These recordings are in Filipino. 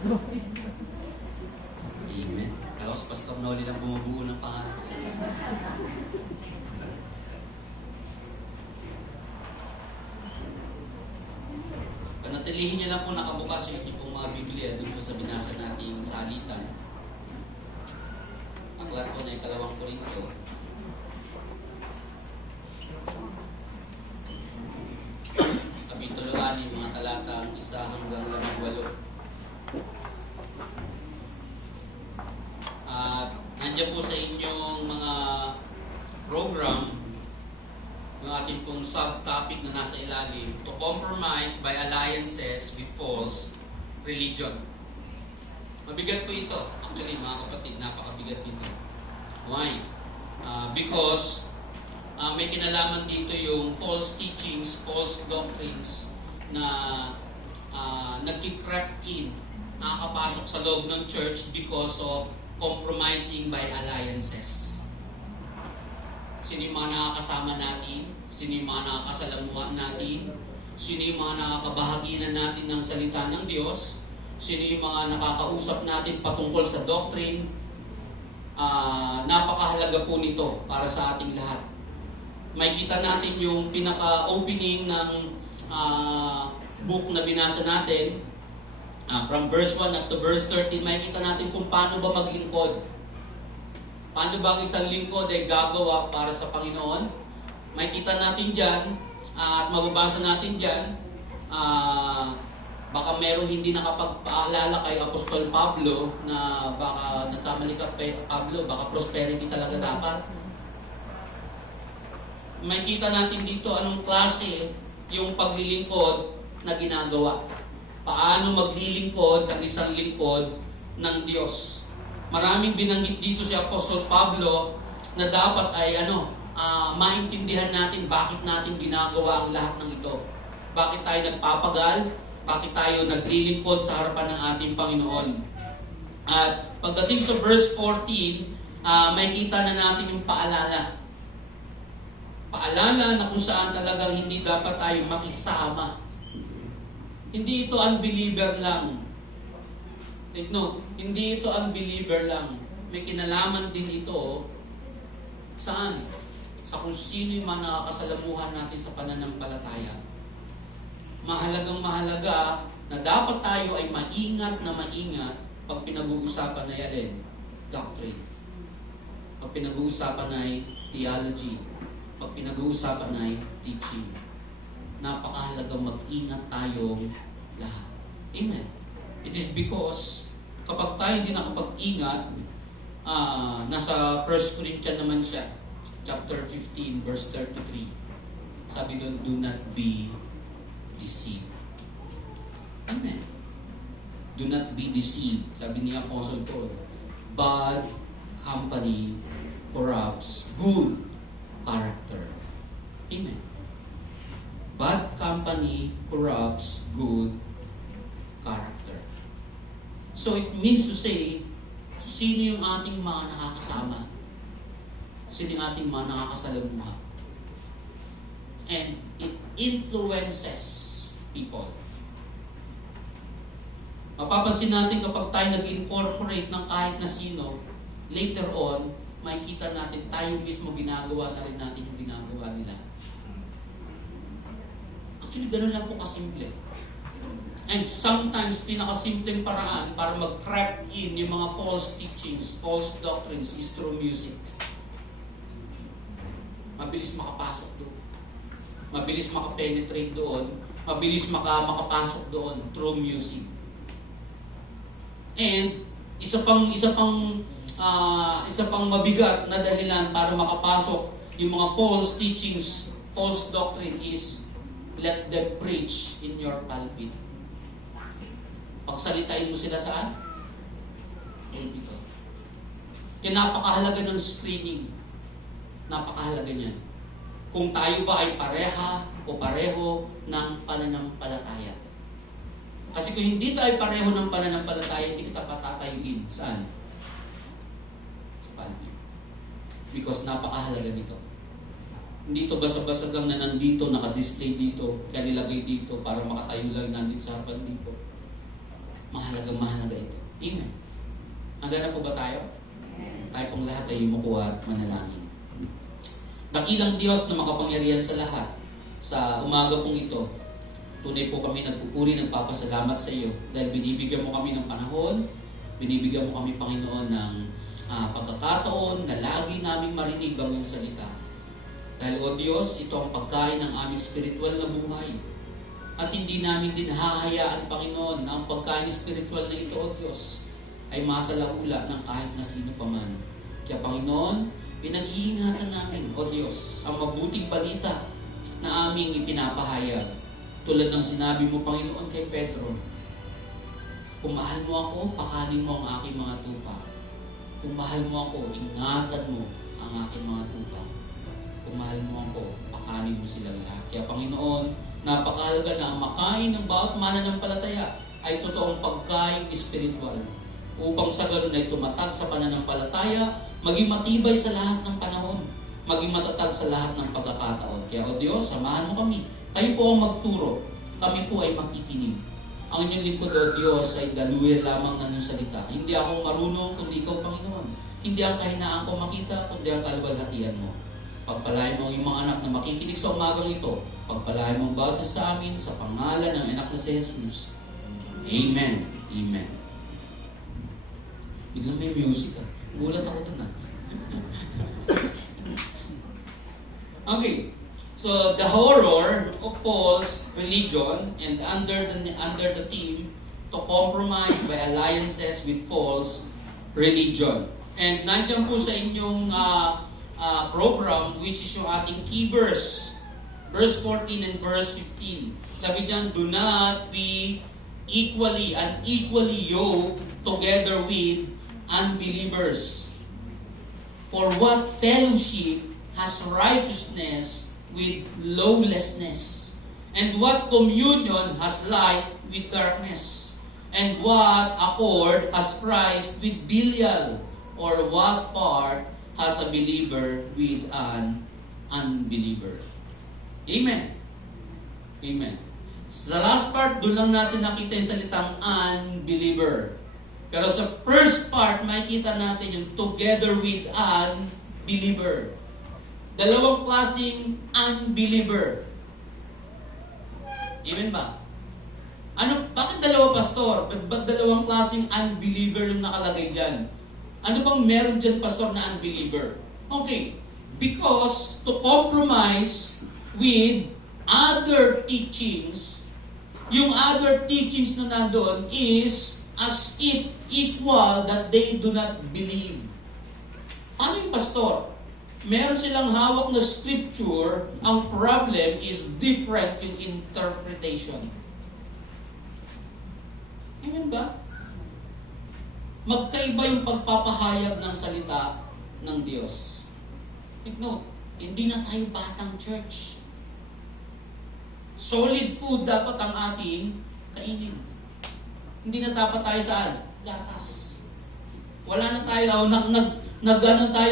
Amen. Kala ko si Pastor Noli lang bumubuo ng pangalan. Panatilihin niyo lang po nakabukas yung inyong mga Biblia doon po sa binasa nating salitan. Aklat po na ikalawang Korinto. Kapitulo 6, mga talatang 1 hanggang 8. At nandiyan po sa inyong mga program yung ating pong subtopic na nasa ilalim, to compromise by alliances with false religion. Mabigat po ito. Actually, mga kapatid, napakabigat nito. Why? Because may kinalaman dito yung false teachings, false doctrines na nagki-crept in, nakakapasok sa loob ng church because of compromising by alliances. Sino yung mga nakakasama natin? Sino yung mga nakakasalamuhan natin? Sino yung mga nakakabahagi na natin ng salita ng Diyos? Sino yung mga nakakausap natin patungkol sa doctrine? Napakahalaga po nito para sa ating lahat. May kita natin yung pinaka-opening ng book na binasa natin. From verse 1 up to verse 13, may kita natin kung paano ba maglingkod. Paano ba ang isang lingkod ay gagawa para sa Panginoon? May kita natin dyan, at mababasa natin dyan, baka merong hindi nakapagpaalala kay Apostol Pablo na baka nagkamali ka Pablo, baka prosperity talaga dapat. May kita natin dito anong klase yung paglilingkod na ginagawa. Paano maglilingkod ang isang lingkod ng Diyos. Maraming binanggit dito si Apostol Pablo na dapat ay maintindihan natin bakit natin ginagawa ang lahat ng ito. Bakit tayo nagpapagal? Bakit tayo naglilingkod sa harapan ng ating Panginoon? At pagdating sa verse 14, may kita na natin yung paalala. Paalala na kung saan talagang hindi dapat tayo makisama. Hindi ito unbeliever lang. Take note, hindi ito unbeliever lang. May kinalaman din ito saan? Sa kung sino yung mga nakakasalamuhan natin sa pananampalataya. Mahalagang mahalaga na dapat tayo ay maingat na maingat pag pinag-uusapan na yan, doctrine. Pag pinag-uusapan ay theology. Pag pinag-uusapan ay teaching. Napakahalagang mag-ingat tayong lahat. Amen. It is because kapag tayo hindi nakapag-ingat, nasa 1 Corinthians naman siya, chapter 15, verse 33. Sabi doon, do not be deceived. Amen. Do not be deceived. Sabi ni Apostle Paul, bad company corrupts good character. Amen. Bad company corrupts good character. So it means to say, sino yung ating mga nakakasama? Sino yung ating mga nakakasalamuha? And it influences people. Mapapansin natin kapag tayo nag-incorporate ng kahit na sino, later on, makikita natin tayo mismo ginagawa na rin natin yung ginagawa nila. Actually, ganun lang po kasimple. And sometimes, pinakasimpleng paraan para mag-creep in yung mga false teachings, false doctrines is through music. Mabilis makapasok doon. Mabilis makapenetrate doon. Mabilis makapasok doon through music. And isa pang mabigat na dahilan para makapasok yung mga false teachings, false doctrine is let them preach in your pulpit. Pagsalitain mo sila saan? Yun dito. Kaya napakahalaga ng screening. Napakahalaga niyan. Kung tayo ba ay pareha o pareho ng pananampalataya. Kasi kung hindi tayo pareho ng pananampalataya, hindi kita patatayuin. Saan? Sa pulpit. Because napakahalaga nito. Hindi ito basa-basa lang na nandito, naka-display dito, kaya nilagay dito para makatayo lang nandito sa harapan dito. Mahalaga ito. Amen. Hanggang po ba tayo? Tayo pong lahat ay yumuko at manalangin. Dakilang Diyos na makapangyarihan sa lahat, sa umaga pong ito, tunay po kami nagpupuri, nagpapasalamat sa iyo dahil binibigyan mo kami ng panahon, binibigyan mo kami, Panginoon, ng pagkakataon na lagi naming marinig ang iyong salita. Dahil, O Diyos, ito ang pagkain ng aming spiritual na buhay. At hindi namin din hahayaan, Panginoon, na ang pagkain spiritual na ito, O Diyos, ay masalaula ng kahit na sino paman. Kaya, Panginoon, pinag-iingatan namin, O Diyos, ang mabuting balita na aming ipinapahayag. Tulad ng sinabi mo, Panginoon, kay Pedro, kung mahal mo ako, pakanin mo ang aking mga tupa. Kung mahal mo ako, ingatan mo ang aking mga tupa. Kung mahal mo ako, pakanin mo silang lahat. Kaya, Panginoon, napakahalaga na ang makain ng bawat mananampalataya ay totoong pagkain espiritual. Upang sa ganun ay tumatag sa pananampalataya, maging matibay sa lahat ng panahon, maging matatag sa lahat ng pagkakataon. Kaya, O Diyos, samahan mo kami. Kayo po ang magturo. Kami po ay makikinig. Ang inyong lingkod, O Diyos, ay daluyan lamang ng iyong salita. Hindi ako marunong, kundi ikaw, Panginoon. Hindi ang kahinaan ko makita, kundi ang kaluwalhatian mo. Pagpalain mo ang iyong mga anak na makikinig sa umagang ito. Pagpalain mo ang bawat sa amin sa pangalan ng anak na si Jesus. Amen. Amen. Biglang may music ah. Gulat ako dun ah. Okay. So, the horror of false religion and under the theme to compromise by alliances with false religion. And nandiyan po sa inyong program, which is yung ating key verse. Verse 14 and verse 15. Sabi niyan, do not be unequally yoked together with unbelievers. For what fellowship has righteousness with lawlessness? And what communion has light with darkness? And what accord has Christ with Belial? Or what part has a believer with an unbeliever? Amen. Amen. Sa last part, doon lang natin nakita yung salitang unbeliever. Pero sa first part, makikita natin yung together with unbeliever. Dalawang klaseng unbeliever. Amen ba? Bakit dalawa, pastor? Ba't dalawang klaseng unbeliever yung nakalagay dyan? Ano bang meron dyan, pastor, na unbeliever? Okay, because to compromise with other teachings, yung other teachings na nandoon is as if equal that they do not believe. Paano yung pastor? Meron silang hawak na scripture, ang problem is different yung interpretation. Amen ba? Magkaiba yung pagpapahayag ng salita ng Diyos. Take note, hindi na tayo batang church. Solid food dapat ang ating kainin. Hindi na dapat tayo saan? Gatas. Wala na tayo,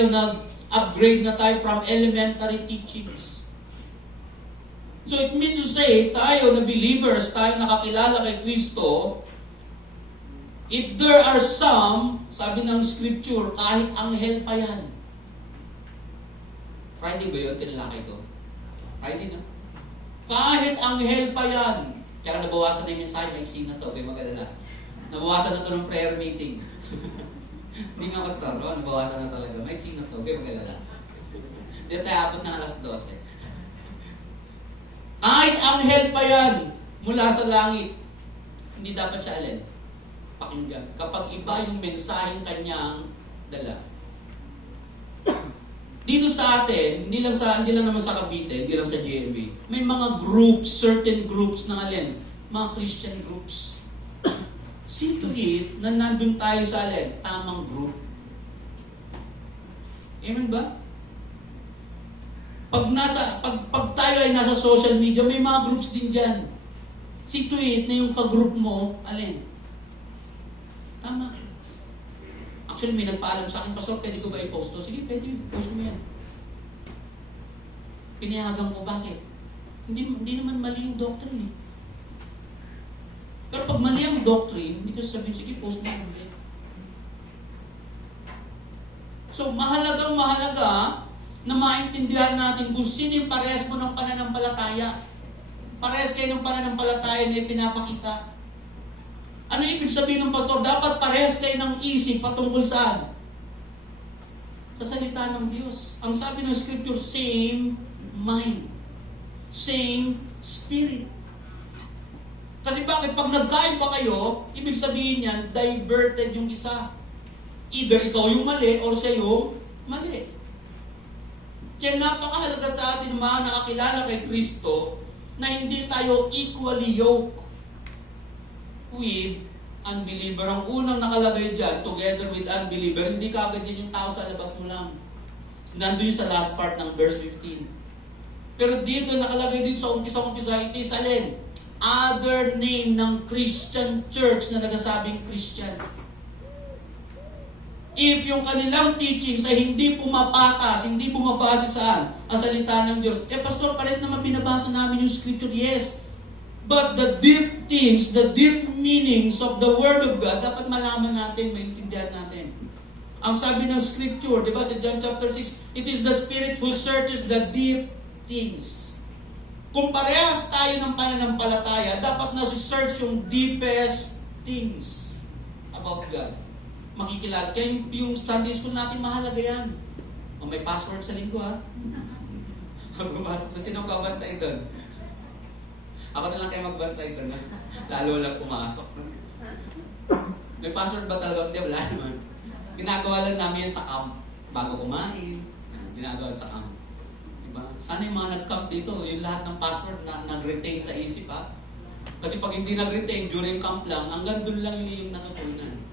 nag-upgrade na tayo from elementary teachings. So it means to say, tayo na believers, tayo nakakilala kay Kristo, if there are some, sabi ng scripture, kahit anghel pa yan. Friday ba yun? Tinalakay ko. Friday na. Kahit anghel pa yan. Kaya nabawasan na yung mensahe, maiksi na to, kayo mag-alala. Nabawasan na to ng prayer meeting. Hindi nga pastor, no? Nabawasan na talaga. Maiksi na to, kayo mag-alala. Hindi tayo abot ng alas 12. Kahit anghel pa yan, mula sa langit, hindi dapat siya alin. Pakinggan. Kapag iba yung mensaheng kanyang dala. Dito sa atin, hindi lang naman sa Cavite, hindi lang sa GMA, may mga groups, certain groups ng alin, mga Christian groups. See to it na nandun tayo sa alin, tamang group. Amen ba? Pag tayo ay nasa social media, may mga groups din dyan. See to it na yung ka-group mo, alin? Tama. Actually, may nagpaalam sa akin, Pastor, pwede ko ba i-post to? Sige, pwede, post mo yan. Pinayagan ko, bakit? Hindi naman mali yung doctrine eh. Pero pag mali ang doctrine, hindi ko sabihin, sige, post mo ulit. So, mahalaga na maintindihan natin kung sino yung parehas mo ng pananampalataya. Parehas kayo ng pananampalataya na ipinapakita. Ano ibig sabihin ng pastor? Dapat parehas kayo ng isip patungkol saan? Sa salita ng Diyos. Ang sabi ng Scripture, same mind. Same spirit. Kasi bakit? Pag nagkaiba kayo, ibig sabihin yan, diverted yung isa. Either ikaw yung mali or siya yung mali. Kaya napakahalaga sa atin mga nakakilala kay Kristo na hindi tayo equally yoked with unbeliever. Ang unang nakalagay dyan, together with unbeliever, hindi kagad yun yung tao sa labas mo lang. Nandun yung sa last part ng verse 15. Pero dito, nakalagay dito sa umpisa, it is alin? Other name ng Christian church na nagsasabing Christian. If yung kanilang teachings ay hindi pumapatas, hindi pumabase saan? Ang salita ng Diyos. Pastor, pares naman binabasa namin yung scripture, yes. But the deep things, the deep meanings of the Word of God, dapat malaman natin, maintindihan natin. Ang sabi ng scripture, di ba sa John chapter 6, it is the Spirit who searches the deep things. Kung parehas tayo ng pananampalataya, dapat nasi-search yung deepest things about God. Makikilala. Kaya yung Sunday school natin, mahalaga yan. O may password sa linggo, ha? Pumasok na sino kabantay doon? Ako na lang kayo magbantay doon, ha? Lalo lang pumasok. May password ba talaga? Hindi, wala naman. Ginagawa lang namin yan sa camp. Bago kumain, ginagawa sa camp. Diba? Sana yung mga nag-camp dito, yung lahat ng password na nag-retain sa isip, ha? Kasi pag hindi nag-retain, during camp lang, hanggang doon lang yung natutunan.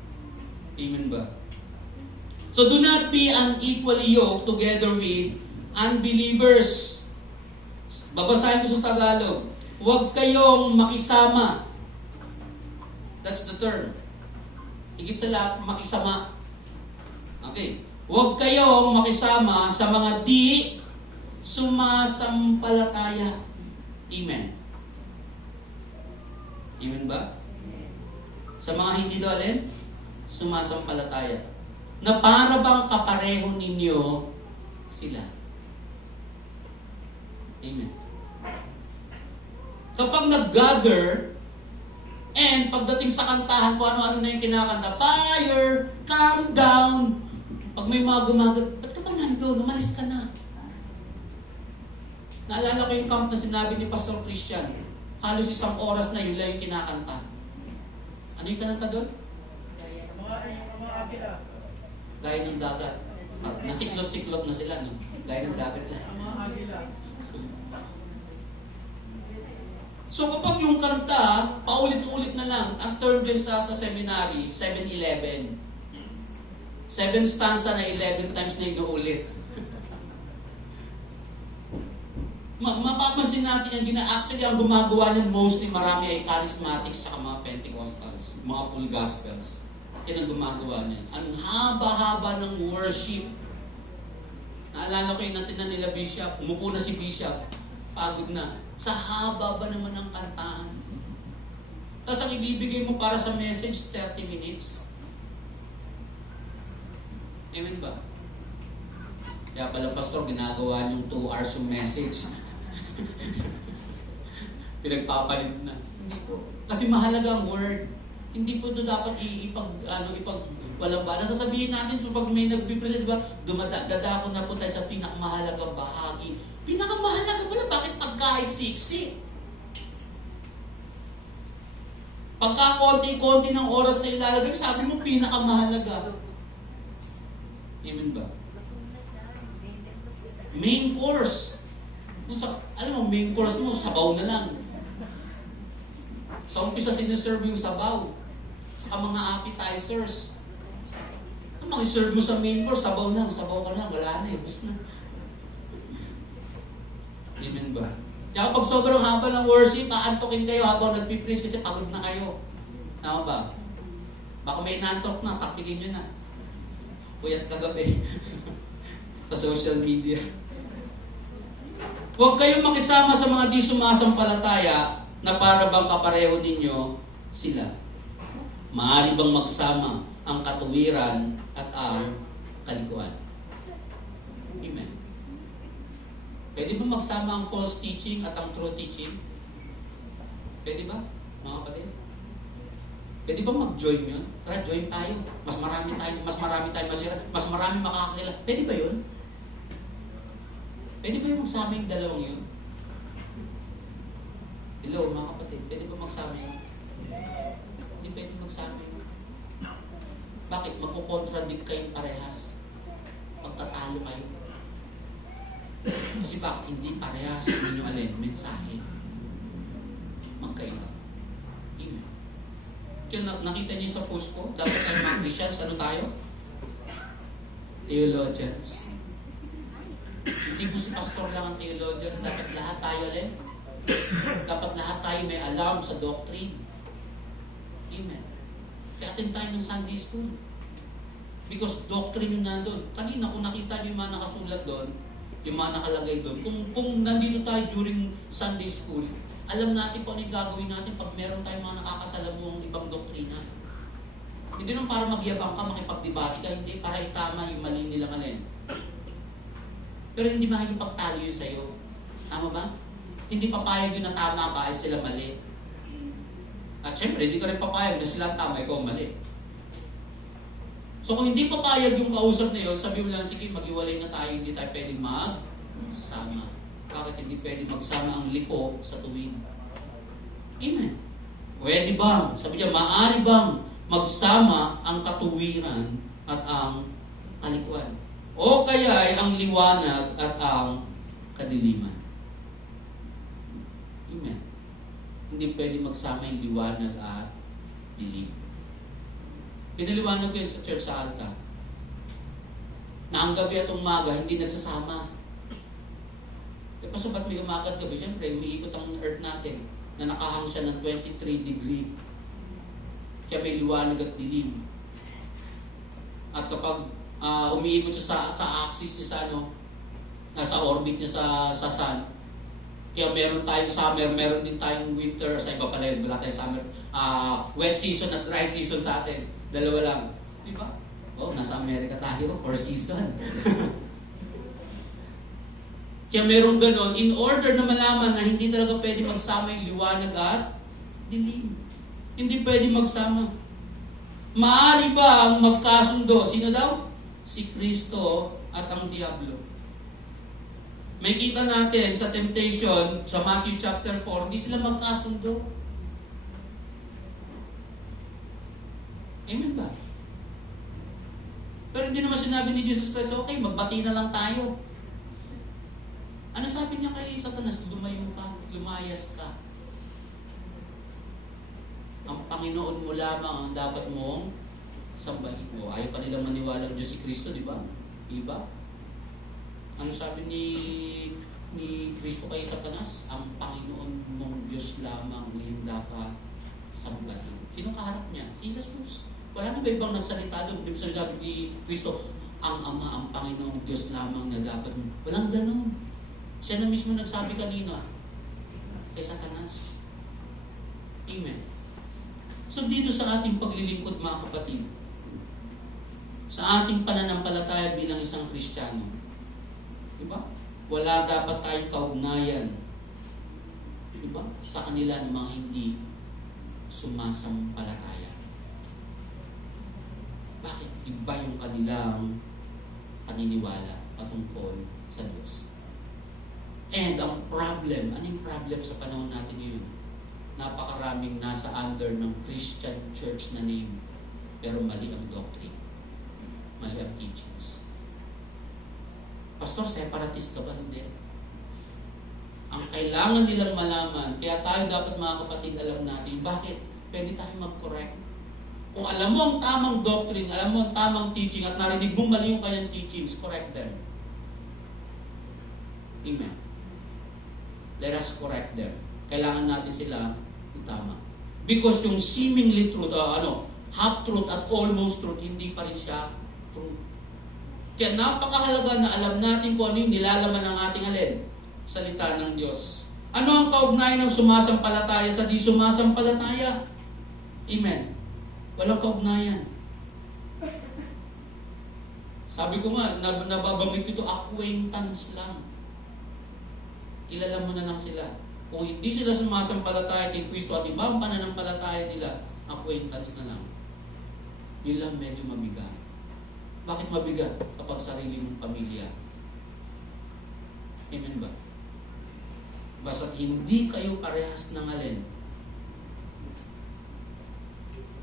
Amen ba? So do not be unequally yoked together with unbelievers. Babasahin ko sa Tagalog. Huwag kayong makisama. That's the term. Higit sa lahat, makisama. Okay. Huwag kayong makisama sa mga di sumasampalataya. Amen. Amen ba? Sa mga hindi daw alin? Sumasampalataya. Na para bang kapareho ninyo sila. Amen. Kapag nag-gather, and pagdating sa kantahan, kung ano-ano na yung kinakanta, fire, calm down. Pag may mga gumagat, ba't ka pa nandun? Umalis ka na. Naalala ko yung camp na sinabi ni Pastor Christian. Halos isang oras na yun lang yung kinakanta. Ano yung kananta doon? Gaya ng dagat. Nasiklot-siklot na sila, no? Gaya ng dagat lang. So kapag yung kanta, paulit-ulit na lang, ang term din sa seminary, 7-11. 7 stanza na 11 times na inuulit. Mapapansin natin yan, actually ang gumagawa niyan mostly marami ay charismatics sa mga Pentecostals, mga full gospels. Yan ang gumagawa niyan. Ang haba-haba ng worship. Naalala ko yung natinan nila Bishop, umupo na si Bishop, pagod na. Sa haba ba naman ng kantahan? Tapos ang ibibigay mo para sa message, 30 minutes. Amen ba? Kaya pala pastor, ginagawa niyong 2 hours yung message. Pinagpapalit na. Hindi po. Kasi mahalaga ang word. Hindi po ito dapat ipagwalambala. Sasabihin natin, so pag may nag-present, diba, dadako na po tayo sa pinakamahalagang bahagi. Pinakamahalaga pala, bakit pagkahit siksi? Pagka konti-konti ng oras na ilalagay, sabi mo pinakamahalaga. Amen ba? Main course. Alam mo, main course mo, sabaw na lang. Sa umpisa sinaserve yung sabaw. Saka mga appetizers. Ang mag-serve mo sa main course, sabaw lang, wala na eh, bus na. Amen ba? Kaya kapag sobrang haba ng worship, aantokin kayo habang nagpipreach kasi pagod na kayo. Tama ba? Baka may nantok na, tapikin nyo na. Puyat kagabi. Sa social media. Huwag kayong makisama sa mga di sumasampalataya na para bang kapareho ninyo sila? Maaari bang magsama ang katuwiran at ang kalikuan? Amen. Pwede ba magsama ang false teaching at ang true teaching? Pwede ba, mga kapatid? Pwede ba mag-join yun? Tara, join tayo. Mas marami tayo masira, mas marami makakakilala. Pwede ba yun? Pwede ba yung magsama yung dalawang yun? Hello, mga kapatid, pwede ba magsama yun? Hindi pwede magsama yun. Bakit? Magkukontradict kayong parehas. Pagtatalo kayo. Kasi bakit hindi parehas sa inyong alin? Mensahe. Magkaiba. Amen. Kaya nakita niyo sa post ko, dapat tayo mga Christians, ano tayo? Theologians. Hindi po si pastor lang ang theologians, dapat lahat tayo alin. Dapat lahat tayo may alam sa doctrine. Amen. Kaya atin tayo ng Sunday school. Because doctrine yung nandun. Kanina kung nakita niyo yung mga nakasulat doon, yung mga nakalagay doon, kung nandito tayo during Sunday school, alam natin kung ano yung gagawin natin pag meron tayong mga nakakasalamuang ibang doktrina. Hindi naman para magyabang ka, makipagdebate ka, hindi para itama yung mali nilang alin. Pero hindi makikipagtalo yun sa'yo. Tama ba? Hindi papayag yun na tama ka ay sila mali. At syempre, hindi ka rin papayag na sila tama, ikaw mali. So kung hindi papayag yung kausap na yun, sabi mo lang, sige, mag-iwalay na tayo, hindi tayo pwedeng magsama. Bakit hindi pwedeng magsama ang liko sa tuwid? Amen. Pwede bang, sabi niya, maaari bang magsama ang katuwiran at ang kalikuan? O kaya ay ang liwanag at ang kadiliman? Amen. Hindi pwede magsama yung liwanag at dilim. Pinaliwanag ko yun sa church sa Alta. Na ang gabi at umaga, hindi nagsasama. E paso ba't may umaga at gabi? Siyempre, umiikot ang earth natin na nakahang siya ng 23 degree. Kaya may liwanag at dilim. At kapag umiikot siya sa axis niya sa nasa orbit niya sa sun, kaya meron tayong summer, meron din tayong winter, sa iba pala yun, wala tayong summer, wet season at dry season sa atin. Dalawa lang. Di ba? Oh, nasa Amerika tayo, 4 season. Kaya merong ganon, in order na malaman na hindi talaga pwede magsama yung liwanag at dilim. Hindi pwede magsama. Maaari ba ang magkasundo? Sino daw? Si Kristo at ang Diablo. May kita natin sa temptation, sa Matthew chapter 4, hindi sila magkasundo. Amen ba? Pero hindi naman sinabi ni Jesus Christ, okay, magbati na lang tayo. Ano sabi niya kay Satanas? Lumayo ka, lumayas ka. Ang Panginoon mo lamang ang dapat mong sambahin mo. Ayaw pa nilang maniwala ng Diyos si Kristo, di ba? Iba? Ano sabi ni Kristo kay Satanas? Ang Panginoon mong Diyos lamang yung dapat sambahin. Sino kaharap niya? Si Jesus. Wala na ba ibang nagsalita doon? Hindi sabi ni Kristo, ang Ama, ang Panginoong Diyos lamang na dapat mo. Walang ganun. Siya na mismo nagsabi kanina kay Satanas. Amen. So dito sa ating paglilingkod, mga kapatid, sa ating pananampalataya bilang isang Kristiyano, diba? Wala dapat tayong kaugnayan, diba? Sa kanila ng mga hindi sumasampalataya. Bakit? Iba yung kanilang paniniwala patungkol sa Diyos. And ang problem, anong problem sa panahon natin ngayon? Napakaraming nasa under ng Christian church na name, pero mali ang doctrine, mali ang teachings. Pastor, separatist ka ba? Hindi. Ang kailangan nilang malaman, kaya tayo dapat mga kapatid alam natin, bakit pwede tayo mag-correct? Kung alam mo ang tamang doctrine, alam mo ang tamang teaching, at narinig mo mali yung kanyang teachings, correct them. Amen. Let us correct them. Kailangan natin sila itama. Because yung seemingly truth, half truth at almost truth, hindi pa rin siya truth. Kaya napakahalaga na alam natin kung ano yung nilalaman ng ating alin, salita ng Diyos. Ano ang kaugnayan ng sumasampalataya sa di sumasampalataya? Amen. Walang kaugnayan. Sabi ko nga, nababanggit ko ito, acquaintance lang. Kilala mo na lang sila. Kung hindi sila sumasampalataya kay Kristo at ibang pananampalataya nila, acquaintance na lang. Yun lang medyo mabigat. Bakit mabigat? Kapag sarili mong pamilya. Amen ba? Basta't hindi kayo parehas ng alin,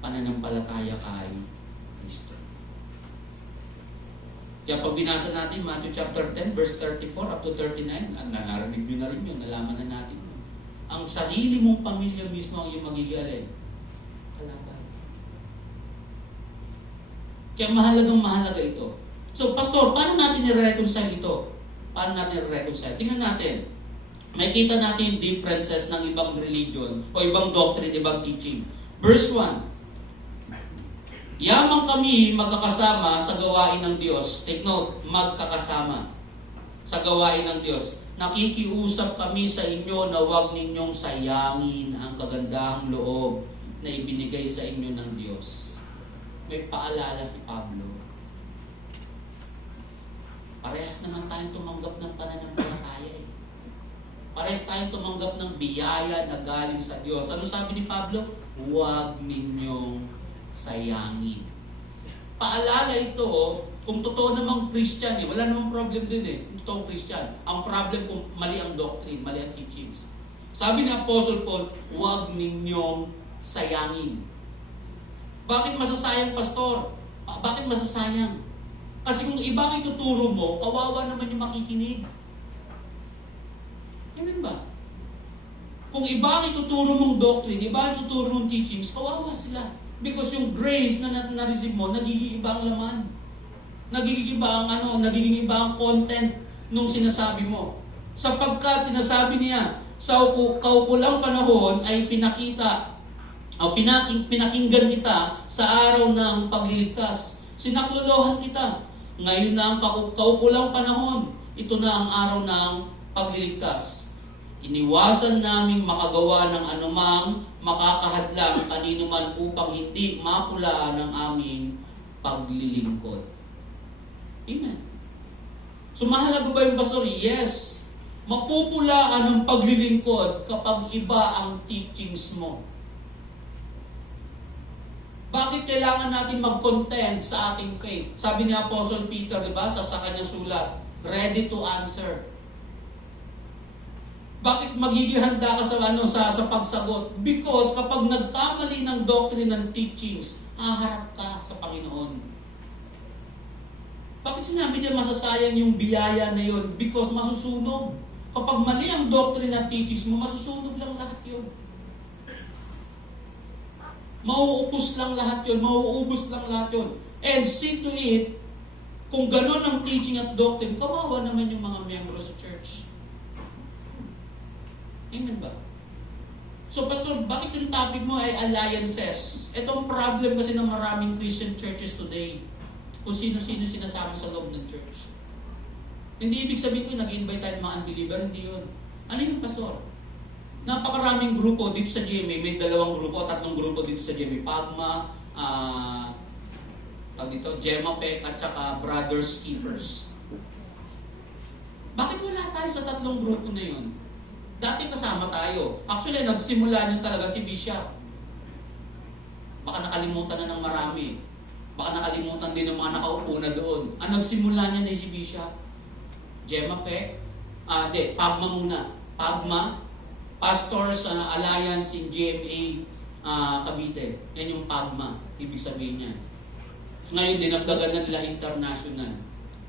pananampalataya kay Kristo. Kaya pag binasa natin Matthew chapter 10 verse 34 up to 39, narinig nyo na rin yun, nalaman na natin yun. Ang sarili mong pamilya mismo ang yung magiging alin, kalaban. Kaya mahalaga ito. So, Pastor, paano natin i-reconcile ito? Paano natin i-reconcile? Tingnan natin. May kita natin differences ng ibang religion o ibang doctrine, ibang teaching. Verse 1. Yamang kami magkakasama sa gawain ng Diyos. Take note, magkakasama sa gawain ng Diyos. Nakikiusap kami sa inyo na huwag ninyong sayangin ang kagandahang loob na ibinigay sa inyo ng Diyos. May paalala si Pablo. Parehas naman tayong tumanggap ng pananampalataya eh. Parehas tayong tumanggap ng biyaya na galing sa Diyos. Ano sabi ni Pablo? Huwag ninyong sayangin. Paalala ito, kung totoo namang Christian eh, wala namang problem din eh, kung totoong Christian. Ang problem kung mali ang doctrine, mali ang teachings. Sabi ni Apostle Paul, huwag ninyong sayangin. Bakit masasayang, Pastor? Bakit masasayang? Kasi kung iba ang ituturo mo, kawawa naman yung makikinig. Amen ba? Kung iba ang ituturo mong doctrine, iba ang ituturo mong teachings, kawawa sila. Because yung grace na na-receive mo, nagiging iba ang laman. Nagiging iba ang content nung sinasabi mo. Sapagkat sinasabi niya, sa kaukulang panahon ay pinakita o pinakinggan kita sa araw ng pagliligtas. Sinaklolohan kita. Ngayon na ang kaukulang panahon, ito na ang araw ng pagliligtas. Iniwasan naming makagawa ng anumang makakahadlang kanino man upang hindi mapulaan ang aming paglilingkod. Amen. So mahalaga ba yung pastor? Yes. Mapupulaan ang paglilingkod kapag iba ang teachings mo. Bakit kailangan natin mag-content sa ating faith? Sabi ni Apostle Peter, di ba, sa kanyang sulat, ready to answer. Bakit magiging handa ka sa pagsagot? Because kapag nagkamali ng doctrine ng teachings, haharap ka sa Panginoon. Bakit sinabi niya masasayang yung biyaya na yun? Because masusunog. Kapag mali ang doctrine ng teachings mo, masusunog lang lahat yun. Mauubos lang lahat yun. Mauubos lang lahat yun. And see to it, kung gano'n ang teaching at doctrine, kawawa naman yung mga miyembro sa church. Amen ba? So, Pastor, bakit yung topic mo ay alliances? Itong problem kasi ng maraming Christian churches today. Kung sino-sino sinasama sa loob ng church. Hindi ibig sabihin ko nag-invite tayo mga unbeliever, hindi yun. Ano yung Pastor? Napakaraming grupo dito sa GMA, may 2 grupo, 3 grupo dito sa GMA. Pagma, Gemapec, at saka Brothers Keepers. Bakit wala tayo sa 3 grupo na yun? Dati kasama tayo. Actually, nagsimula nyo talaga si Bishop. Baka nakalimutan na ng marami. Baka nakalimutan din ng mga nakaupo na doon. Ang nagsimula niya na si Bishop. Gemapec. Pagma muna. Pagma. Pastors Alliance in GMA Cavite. Yan yung Pagma. Ibig sabihin niya. Ngayon, dinagdagan na nila international.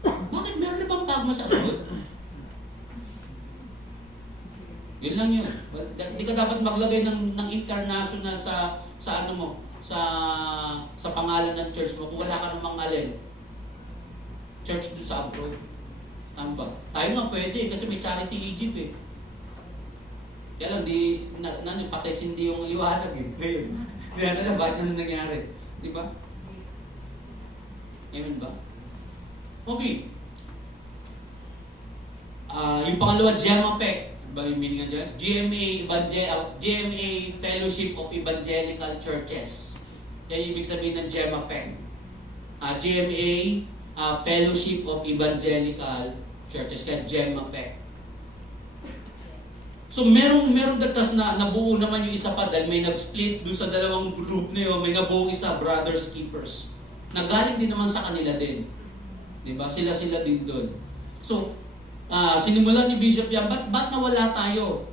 Bakit meron na bang Pagma sa abroad? Yun lang yun. Hindi ka dapat maglagay ng international sa ano mo, sa pangalan ng church mo kung wala ka namang alin. Church doon sa abroad. Tama ba? Tayo nga pwede kasi may Charity Egypt eh. Kaya lang pates hindi yung liwanag eh. Ngayon. Hindi natin na bakit na nangyari. Di ba? Amen ba? Okay. Yung pangalawa, Gemapec. Ba yung meaning dyan? GMA Fellowship of Evangelical Churches. Yan yung ibig sabihin ng GEMAFEC. GMA Fellowship of Evangelical Churches. Kaya GEMAFEC. So merong datas na nabuo naman yung isa pa dahil may nag-split doon sa dalawang group na yun, may nabuong isa, Brothers Keepers. Nagaling din naman sa kanila din. Diba? Sila din doon. So, sinimulan ni Bishop yan, ba't nawala tayo?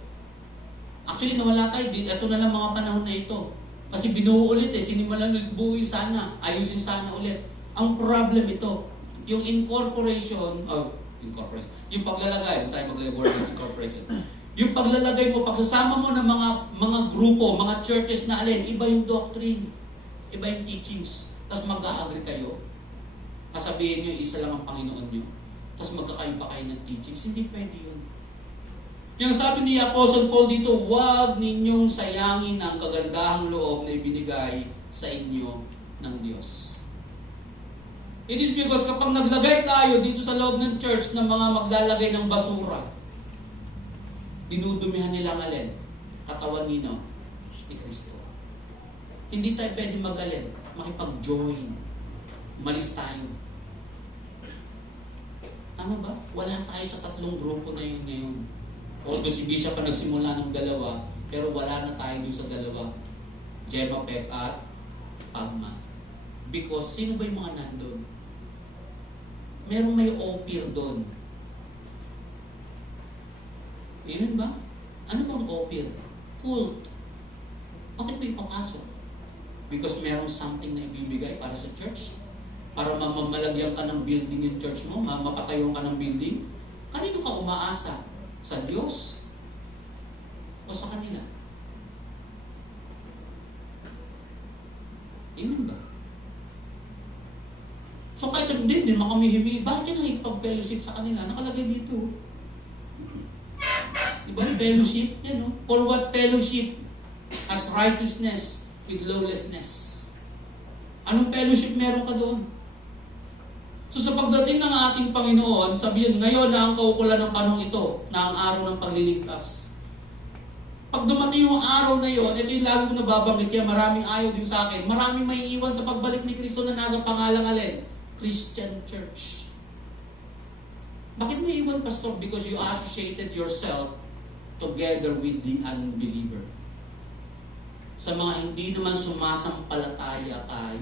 Actually, nawala tayo. Ito na lang mga panahon na ito. Kasi binuo ulit sinimulan ulit, buuin sana, ayusin sana ulit. Ang problem ito, yung incorporation, yung paglalagay, tayo maglagay word ng incorporation. Yung paglalagay mo, pagsasama mo ng mga grupo, mga churches na alin, iba yung doctrine, iba yung teachings. Tapos mag-a-agree kayo. Kasabihin nyo, isa lang ang Panginoon nyo. Tapos magkakaiba kayo ng teachings. Hindi pwede yun. Yung sabi ni Apostle Paul dito, huwag ninyong sayangin ang kagandahang loob na ibinigay sa inyo ng Diyos. It is because kapag naglagay tayo dito sa loob ng church ng mga maglalagay ng basura, dinudumihan nilang alin? Katawan nino ni Kristo. Hindi tayo pwede mag-alin, makipag-join. Umalis tayo. Tama ba? Wala tayo sa tatlong grupo na yun ngayon. Although si Bishop pa nagsimula ng dalawa, pero wala na tayo dun sa dalawa. GEMAFEC at PAGMA. Because sino ba yung mga nandun? Merong may OPIR doon. Yun ba? Ano bang OPIR? Cult. Bakit mo ipapasok? Because merong something na ibibigay para sa church? Para mamalagyan ka ng building yung church mo? Mapatayon ka ng building? Kanino ka umaasa? Sa Diyos? O sa kanila? Yun ba? So kahit sabi, hindi naman kami himingi. Bakit ka nakikipag-fellowship sa kanila? Nakalagay dito. Diba? Fellowship, yan o. For what fellowship? As righteousness with lawlessness. Anong fellowship meron ka doon? So sa pagdating ng ating Panginoon, sabihin, ngayon na ang kaukulan ng panahon ito, na ang araw ng pagliligtas. Pag dumating yung araw na yon, ito yung lagi ko nababanggit, kaya maraming ayaw din sa akin, maraming may iwan sa pagbalik ni Kristo na nasa pangalang alin? Christian Church. Bakit mo iwan, Pastor? Because you associated yourself together with the unbeliever. Sa mga hindi naman sumasampalataya kay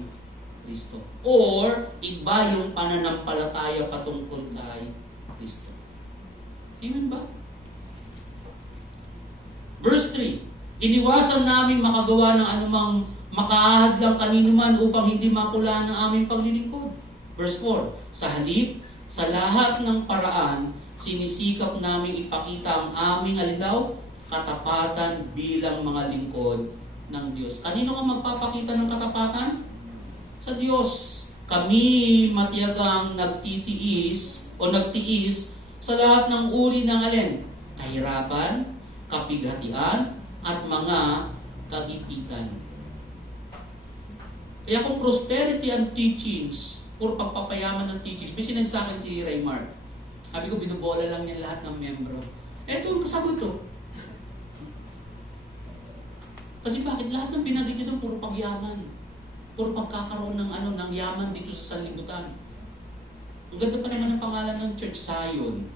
Kristo. Or, iba yung pananampalataya patungkol kay Kristo. Amen ba? Verse 3, iniwasan namin makagawa ng anumang makaahadlang kanino man upang hindi makulaan ng aming paglilingkod. Verse 4, sa halip, sa lahat ng paraan, sinisikap namin ipakita ang aming alin daw? Katapatan bilang mga lingkod ng Diyos. Kanino ka magpapakita ng katapatan? Sa Diyos. Kami matiyagang nagtiis sa lahat ng uri ng alin? Kahirapan, kapighatian, at mga kagipitan. Kaya kung prosperity and teachings, puro pagpapayaman ng teachings, may sinag sa akin si Raymar. Sabi ko, binubola lang niya lahat ng membro. Eto yung kasagot ko. Kasi bakit lahat ng binagay niya doon, puro pagyaman. Puro pagkakaroon ng yaman dito sa sanlibutan. Ang ganda pa naman ng pangalan ng church, Zion.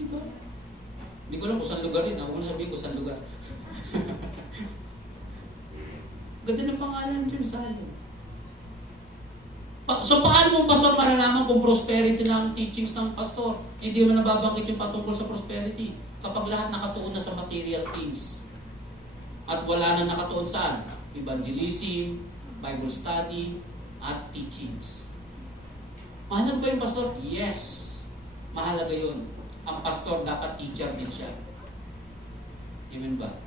Diba? Hindi ko alam kung saan lugar rin. Ako na sabihin kung saan lugar. Ganda ng pangalan ng church, Zion. So paano mo pastor malalaman kung prosperity ng teachings ng pastor? Hindi mo nababanggit yung patungkol sa prosperity. Kapag lahat nakatuon na sa material things. At wala na nakatuon saan? Evangelism, Bible study, at teachings. Mahalaga ba yung pastor? Yes. Mahalaga yun. Ang pastor dapat teacher din siya. Amen ba?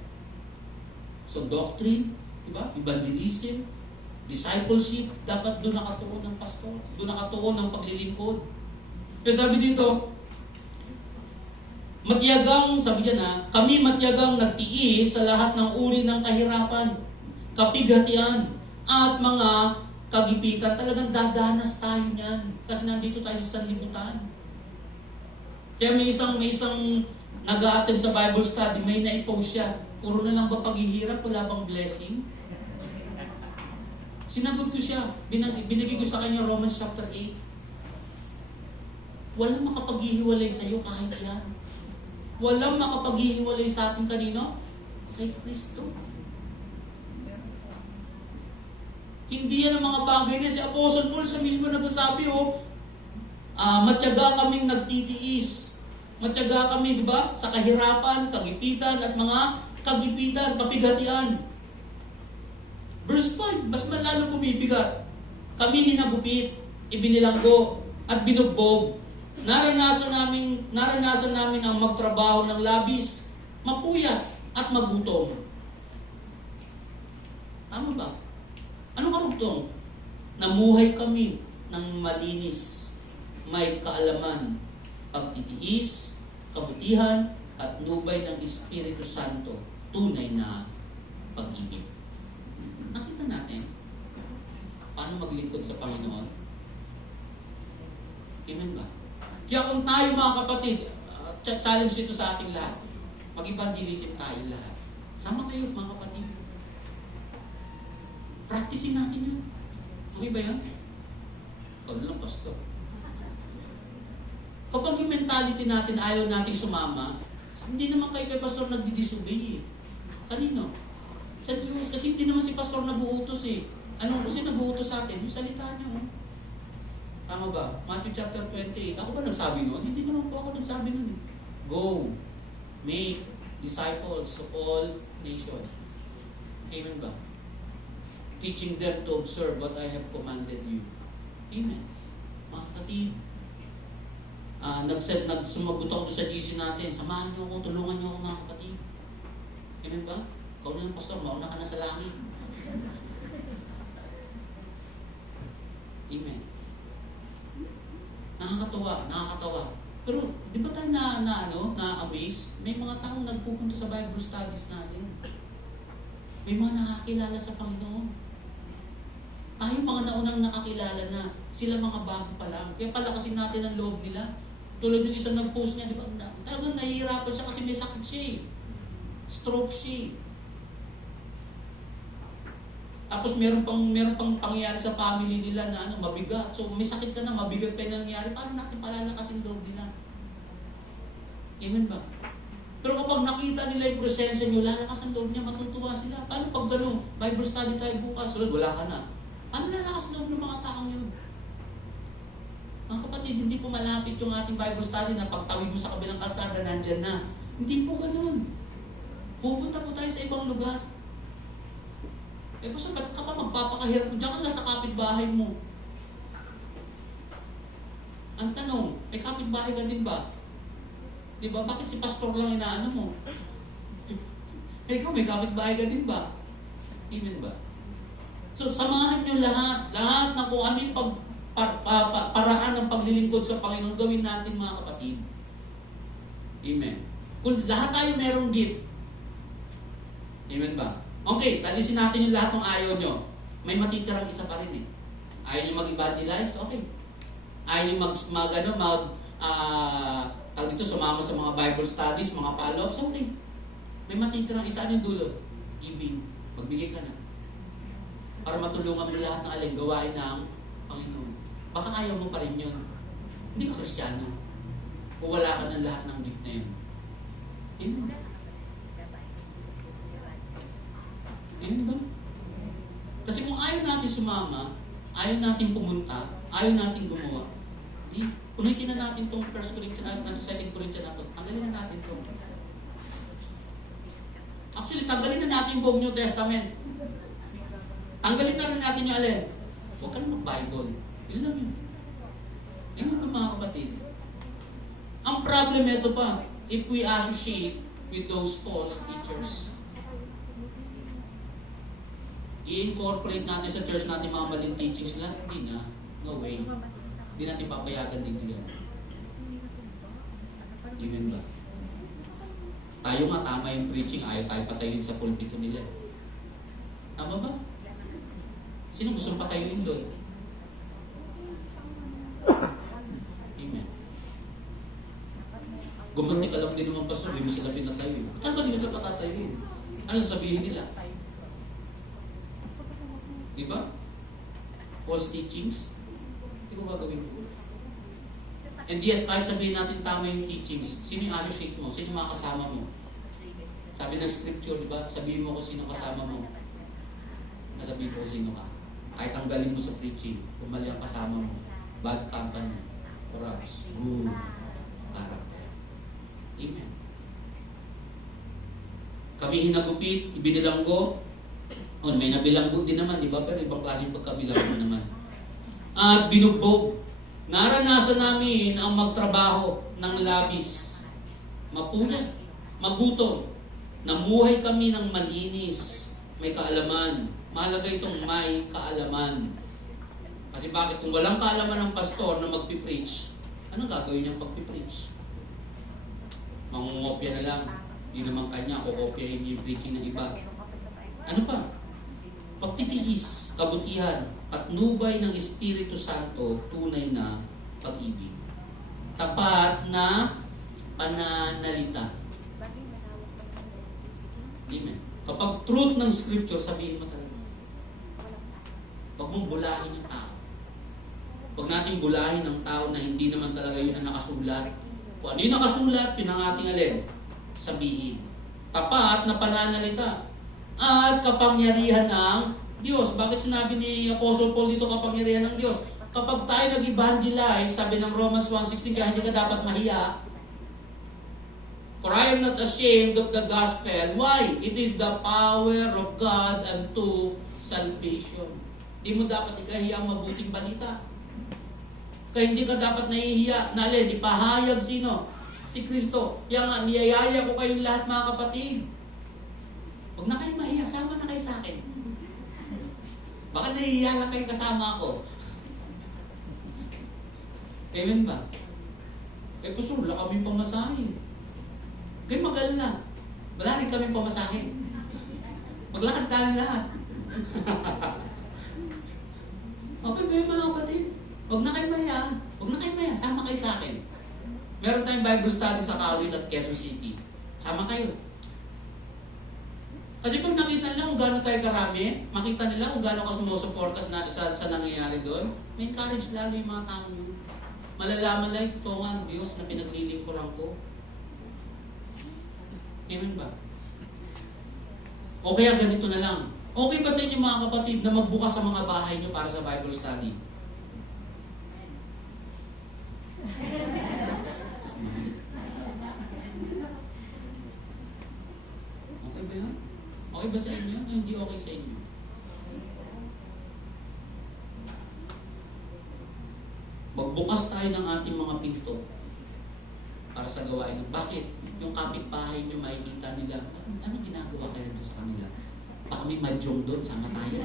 So doctrine, diba? Evangelism, discipleship, dapat doon nakatuon ng pastor. Doon nakatuon ng paglilingkod. Kaya sabi dito, sabi niya na, kami matiyagang nagtiis sa lahat ng uri ng kahirapan, kapighatian, at mga kagipitan. Talagang dadanas tayo niyan. Kasi nandito tayo sa sanlibutan. Kaya may isang nag-a-attend sa Bible study, may na-post siya. Puro na lang ba paghihirap, wala bang blessing? Sinagot ko siya. Binigay ko sa kanya Romans chapter 8. Walang makapaghihiwalay sa iyo kahit yan. Walang makapaghihiwalay sa atin kanino? Kay Kristo. Hindi yan ang mga bagay niya. Si Apostle Paul siya mismo nagsasabi, matyaga kaming nagtitiis. Matyaga kami, di ba? Sa kahirapan, kagipitan, at mga kagipitan, kapighatian. Verse 5, mas malalo bumibigat. Kami hinagupit, ibinilanggo, at binugbog. Naranasan namin ang magtrabaho ng labis, mapuyat, at magutom. Tama ba? Anong karugtong? Namuhay kami ng malinis, may kaalaman, pagtitiis, kabutihan, at nubay ng Espiritu Santo, tunay na pag-ibig. Nakita natin paano maglingkod sa Panginoon. Amen ba? Kaya kung tayo mga kapatid, challenge ito sa ating lahat. Mag-evangelism tayo lahat. Sama kayo mga kapatid. Practicein natin yun. Okay ba yun? Ikaw na lang, pastor. Kapag yung mentality natin ayaw natin sumama, hindi naman kay pastor nagdi-disobey eh. Kanino? Sa Diyos. Kasi hindi naman si pastor nag-uutos eh. Anong kasi nag-uutos sa atin? Yung salita niya. Tama ba? Matthew chapter 28. Ako ba nagsabi nun? Hindi naman po ako nagsabi nun eh. Go, make disciples of all nations. Amen ba? Teaching them to observe what I have commanded you. Amen. Mga kapatid, sumagot ako sa GC natin. Samahan niyo ako, tulungan niyo ako mga kapatid. Amen ba? Ikaw na lang, pastor, mauna ka na sa langit. Amen. Nakakatawa. Pero, di ba tayo na-amaze? May mga taong nagpupunta sa Bible studies natin. May mga nakakilala sa Panginoon. Tayo mga naunang nakakilala na. Sila mga bago pa lang. Kaya palakasin natin ang loob nila. Tulad yung isang nag-post niya, di ba? Talagang nahihirapan siya kasi may sakit siya eh. Stroke siya eh. Tapos meron pang pangyayari sa family nila na mabigat. So may sakit ka na, mabigat pa yung nangyayari. Paano natin palalakasin loob nila? Amen ba? Pero kapag nakita nila yung presensya nyo, lalakas ang loob niya, matutuwa sila. Paano pag gano'n, Bible study tayo bukas, sunod, wala ka na. Paano lalakas ang loob ng mga taong yun? Mga kapatid, hindi po malapit yung ating Bible study na pagtawid mo sa kabilang kalsada, nandyan na. Hindi po gano'n. Pupunta po tayo sa ibang lugar. Basta ba't ka pa magpapakahirap mo? Diyan ka lang sa kapitbahay mo. Ang tanong, may kapitbahay ka din ba? Di ba? Bakit si pastor lang inaano mo? Ikaw, may kapitbahay ka din ba? Amen ba? So, samahan nyo lahat na kung ano yung paraan ng paglilingkod sa Panginoon, gawin natin mga kapatid. Amen. Kung lahat tayo merong gift, amen ba? Okay, talisin natin yung lahat ng ayaw nyo. May matitirang isa pa rin eh. Ayaw nyo mag-evangelize? Okay. Ayaw nyo sumama sa mga Bible studies, mga follow-ups? Okay. May matitirang isa. Ano yung dulo? Giving. Magbigay ka na. Para matulungan mo lahat ng alin, gawain ng Panginoon. Baka ayaw mo pa rin yun. Hindi ka Kristiyano. Kung wala ka ng lahat ng gift na yun. Amen. Amen ba? Kasi kung ayaw natin sumama, ayaw natin pumunta, ayaw natin gumawa, punitin na natin itong 1 Corinthians at 2 Corinthians na ito. Tanggalin na natin ito. Actually, tanggalin na natin buong New Testament. Tanggalin na rin natin yung alin. Huwag ka na mag-Bible. Yun lang yun. Amen ba mga kapatid? Ang problem ito pa, if we associate with those false teachers, i-incorporate natin sa church natin mga maling teachings lang, hindi na. No way. Hindi natin papayagan dito yan. Amen ba? Tayo nga, tama yung preaching, ayaw tayo patayin sa pulpito nila. Tama ba? Sino gusto patayuin doon? Amen. Gumanti ka lang din naman, pastor, hindi mo sila pinatayo. Ano ba di mo sila patatayo? Ano sasabihin nila? Di ba? False teachings? Hindi ko gagawin ko. And yet, kahit sabihin natin tama yung teachings, sino yung associate mo? Sino yung mga kasama mo? Sabi ng scripture, di ba? Sabihin mo kung sino kasama mo. Sabihin ko kung sino ka. Kahit ang galing mo sa preaching, kung mali ang kasama mo, bad company, perhaps good character. Amen. Kami hinagupit, ibinilanggo. Oh, may nabilanggo din naman, di ba? Pero ibang klaseng pagkabilanggo naman. At binugbog. Naranasan namin ang magtrabaho ng labis. Mapuyat, magutom. Namuhay kami ng malinis. May kaalaman. Mahalaga itong may kaalaman. Kasi bakit? Kung walang kaalaman ng pastor na magpipreach, anong gagawin niyang pagpipreach? Mangungopya na lang. Hindi naman kanya, kukopyahin niya yung preaching ng iba. Ano pa? Pagtitiis, kabutihan, at nubay ng Espiritu Santo, tunay na pag-ibig. Tapat na pananalita. Amen. Kapag truth ng Scripture, sabihin mo talaga. Huwag mong bulahin yung tao. Huwag natin bulahin ang tao na hindi naman talaga yun ang nakasulat. Kung ano yung nakasulat, yun ang ating alin. Sabihin. Tapat na pananalita. At kapangyarihan ng Diyos. Bakit sinabi ni Apostle Paul dito kapangyarihan ng Diyos? Kapag tayo nag-evangelize, sabi ng Romans 1:16, kaya hindi ka dapat mahiya. For I am not ashamed of the gospel. Why? It is the power of God unto salvation. Hindi mo dapat ikahiya ang mabuting balita. Kaya hindi ka dapat nahihiya. Nalin, ipahayag sino? Si Kristo. Kaya nga, niyayaya ko kayong lahat mga kapatid. Huwag na kayo mahiya, sama na kayo sa akin. Baka nahihiya lang kayo kasama ako. Amen ba? Eh, pastor, wala kaming pamasahe. Kayo mag-alala. Wala rin kaming pamasahe. Maglakad tayo lahat. Okay ba yung mga kapatid? Huwag na kayo mahiya. Huwag na kayo mahiya, sama kayo sa akin. Meron tayong Bible study sa Kawit at Quezon City. Sama kayo. Kasi pag nakita nila kung gaano tayo karami, makita nila kung gaano ka sumusuporta sa nangyayari doon, may encourage lalo yung mga tao. Malalaman lang ito nga ang Diyos na pinaglilingkuran ko. Amen ba? O kaya ganito na lang. Okay ba sa inyo mga kapatid na magbukas sa mga bahay nyo para sa Bible study? Okay ba yan? Okay ba sa inyo? O hindi okay sa inyo? Magbukas tayo ng ating mga pinto para sa gawain. Bakit? Yung kapitbahay nyo makikita nila, ano ginagawa kaya doon sa kanila? Baka may mahjong doon, sama tayo.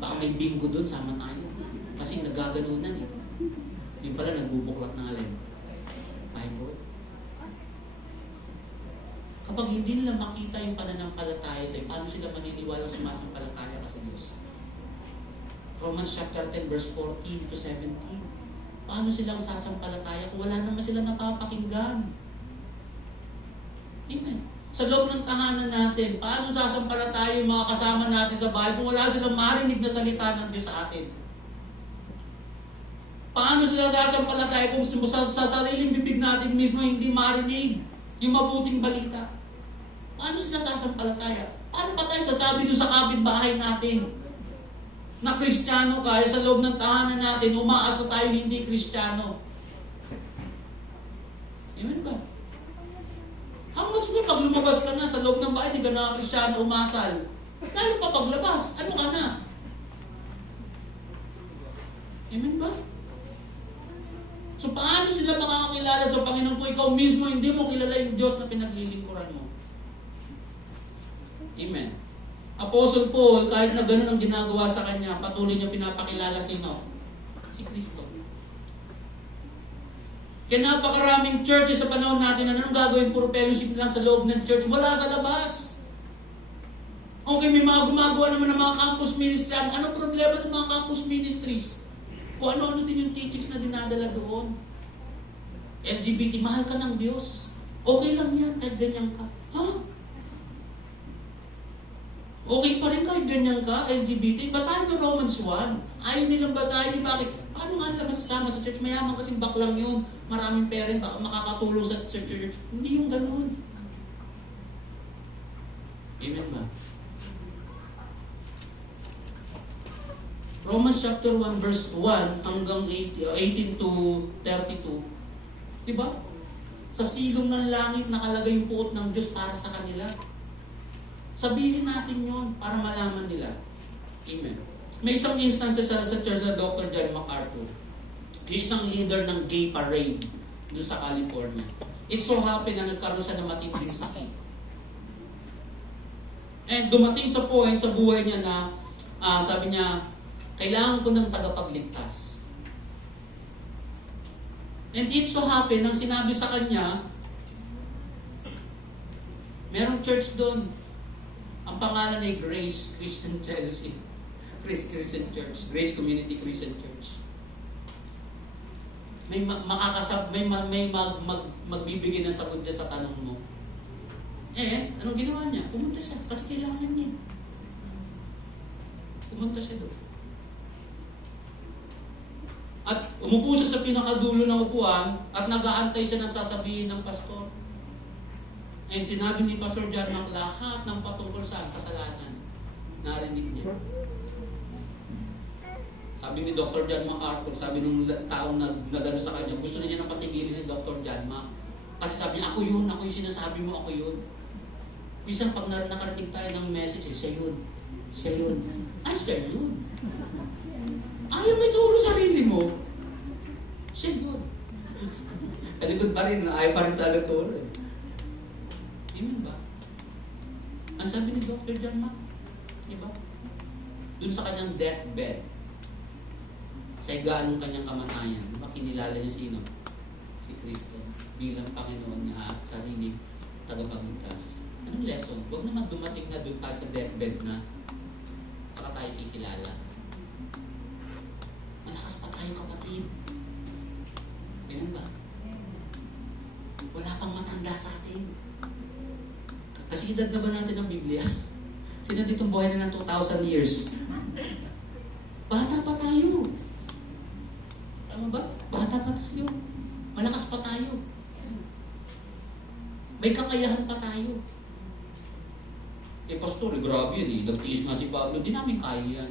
Baka may bingo doon, sama tayo. Kasi nagaganunan eh. Yung pala nagbubuklat na alin. Bible. Kapag hindi nila makita yung pananampalataya sa'yo, paano sila maniniwalang sumasampalataya ka sa Diyos? Romans chapter 10 verse 14 to 17. Paano silang sasampalataya kung wala naman sila napapakinggan? Amen. Sa loob ng tahanan natin, paano sasampalataya yung mga kasama natin sa bahay kung wala silang marinig na salita ng Diyos sa atin? Paano sila sasampalataya kung sa sariling bibig natin mismo hindi marinig yung mabuting balita? Paano sila sasampalataya? Paano pa tayo sasabi doon sa kapitbahay natin na Kristiyano ka, sa loob ng tahanan natin, umaasa tayo hindi Kristiyano? Amen ba? How much more pag lumabas ka na sa loob ng bahay, hindi ka na Kristiyano umasal? Lalo pa paglabas, ano ka na? Amen ba? So paano sila makakakilala sa Panginoon kung ikaw mismo hindi mo kilala yung Diyos na pinaglilingkuran mo? Amen. Apostle Paul, kahit na gano'n ang ginagawa sa kanya, patuloy niya pinapakilala sino? Si Kristo. Kaya napakaraming churches sa panahon natin, anong gagawin? Puro fellowship lang sa loob ng church. Wala sa labas. Okay, may mga gumagawa naman ng mga campus ministry. Anong problema sa mga campus ministries? Kung ano-ano din yung teachings na dinadala doon. LGBT, mahal ka ng Diyos. Okay lang yan kahit ganyan ka. Ha? Okay pa rin kahit ganyan ka, LGBT. Basahin mo Romans 1. Ayaw nilang basahin. Bakit? Paano nga nila masasama sa church? Mayaman kasing baklang yun. Maraming parent, baka makakatulong sa church. Hindi yung ganun. Amen ba? Romans chapter 1 verse 1 hanggang 18 to 32. Diba? Sa silong ng langit nakalagay yung puot ng Diyos para sa kanila. Sabihin natin yon para malaman nila. Amen. May isang instance sa church na Dr. John MacArthur. Yung isang leader ng gay parade doon sa California. It so happened na nagkaroon siya ng matinding sakit. And dumating sa point sa buhay niya na sabi niya, kailangan ko ng tagapagligtas. And it so happened, nang sinabi sa kanya, merong church doon. Ang pangalan ay Grace Christian Church. Grace Christian Church. Grace Community Christian Church. May magbibigay ng sagot niya sa tanong mo. Anong ginawa niya? Pumunta siya. Kasi kailangan niya. Pumunta siya doon. At umupo siya sa pinakadulo ng upuan at nag-aantay siya ng sasabihin ng pastor. And sinabi ni Pastor John Mac lahat ng patungkol sa kasalanan. Narinig niya. Sabi ni Dr. John MacArthur, sabi nung taong nagano sa kanya, gusto na niya nang patigilin si Dr. John Mac. Kasi sabi niya, ako yun, ako yung sinasabi mo, ako yun. Minsan pag nakarinig tayo ng message, siya yun. Siya yun. Ay, siya yun. Ayaw may turo sarili mo. Siya yun. Talikod pa rin, ayaw pa rin talaga turo. Amen ba? Ang sabi ni Dr. John Mac, diba? Doon sa kanyang deathbed, sa higaan ng kanyang kamatayan, diba? Kinilala niya sino? Si Kristo bilang Panginoon niya at sariling tagapagligtas. Anong lesson? Huwag naman dumating na doon tayo sa deathbed na saka tayo kikilala. Malakas pa tayo, kapatid. Amen ba? Wala pang matanda sa atin. Kasi edad na ba natin ang Biblia? Sino ditong buhay na ng 2,000 years? Bata pa tayo. Tama ba? Bata pa tayo. Malakas pa tayo. May kakayahan pa tayo. Pastor, grabe yan eh. Nagtiis nga si Pablo. Di namin kaya yan.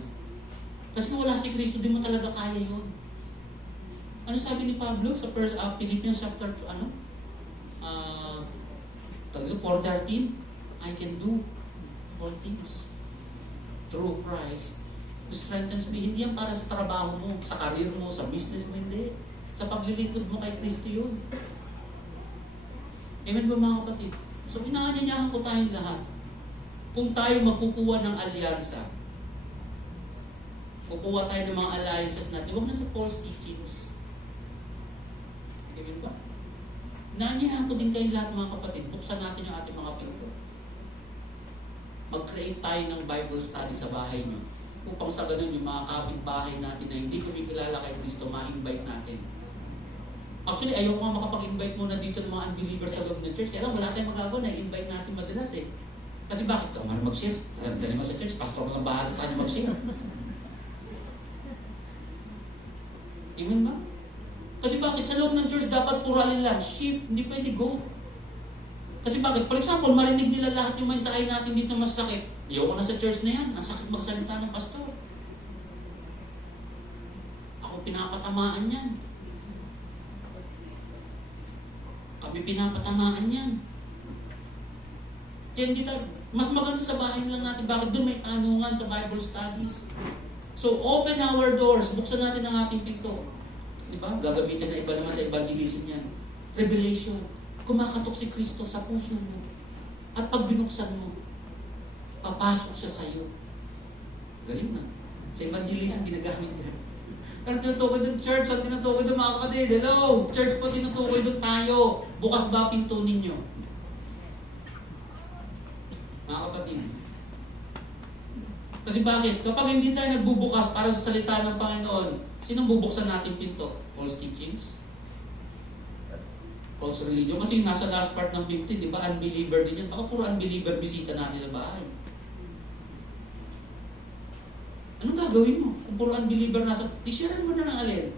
Kasi kung wala si Kristo, di mo talaga kaya yun. Ano sabi ni Pablo sa Philippians chapter 4:13? I can do all things through Christ who strengthens me. Hindi yan para sa trabaho mo, sa career mo, sa business mo, hindi. Sa paglilingkod mo kay Kristo yun. Amen ba mga kapatid? So inaanyayahan ko tayong lahat. Kung tayo magkukuha ng alyansa, kukuha tayo ng mga alliances natin, huwag na sa false teachings. Amen ba? Inaanyayahan ko din kayo lahat mga kapatid, buksan natin yung ating mga pinto. Mag-create tayo ng Bible study sa bahay nyo upang sa ganun yung mga kapitbahay natin na hindi kumikilala kay Kristo, ma-invite natin. Actually, ayaw ko nga makapag-invite muna dito ng mga unbelievers sa loob ng church. Kaya lang, wala tayong magagawa na invite natin madalas eh. Kasi bakit ka? Mara mag-share. Dali mo sa church, pastor lang bahala sa kanya mag-share. Amen ba? Kasi bakit? Sa loob ng church, dapat puro alin lang. Sheep, hindi pwede go. Kasi bakit? For example, marinig nila lahat yung mensahe natin dito masakit. Ayaw ko na sa church na yan. Ang sakit magsalita ng pastor. Ako pinapatamaan yan. Kami pinapatamaan yan. Yan dito, mas maganda sa bahay lang natin. Bakit doon may tanungan sa Bible studies? So, open our doors. Buksan natin ang ating pinto. Diba? Gagamitin na iba naman sa evangelism yan. Revelation. Kumakatok si Kristo sa puso mo. At pag binuksan mo, papasok siya sa iyo. Galing na. Sa evangelism, ginagamit yan. Pero tinutukoy doon church at tinutukoy doon mga kapatid. Hello! Church po tinutukoy doon tayo. Bukas ba pinto ninyo? Mga kapatid. Kasi bakit? Kapag hindi tayo nagbubukas para sa salita ng Panginoon, sinong bubuksan natin pinto? False teachings? False religion. Kasi nasa last part ng 15, di ba, unbeliever din yan. Baka puro unbeliever bisita natin sa bahay. Anong gagawin mo? Kung puro unbeliever nasa, i-share mo na ng alin.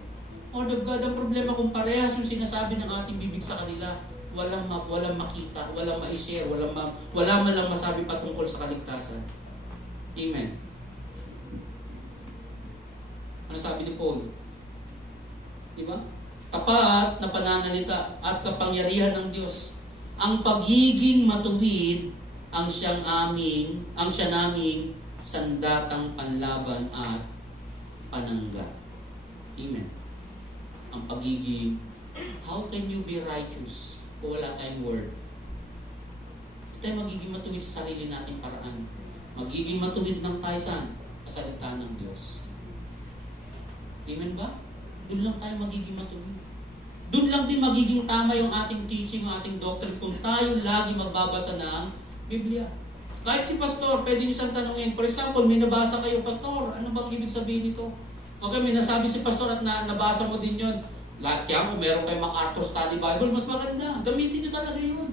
Word of God, ang problema kung parehas yung sinasabi ng ating bibig sa kanila, walang makita, walang ma-share, wala man lang masabi patungkol sa kaligtasan. Amen. Ano sabi ni Paul? Di ba? Tapat na pananalita at kapangyarihan ng Diyos. Ang pagiging matuwid ang siya naming sandatang panlaban at panangga. Amen. Ang pagiging, how can you be righteous kung wala tayong word? Tayo magiging matuwid sa sarili nating paraan. Magiging matuwid lang tayo sa salita ng Diyos. Amen ba? Doon lang tayo magiging matuwid. Doon lang din magiging tama yung ating teaching, yung ating doctrine kung tayo lagi magbabasa ng Biblia. Kahit si pastor, pwede niyo siyang tanungin. For example, may nabasa kayo, pastor, ano bang ibig sabihin nito? Okay, may nasabi si pastor at nabasa mo din yun. Lahat yan, kung meron kayo MacArthur Study Bible, mas maganda. Gamitin niyo talaga yun.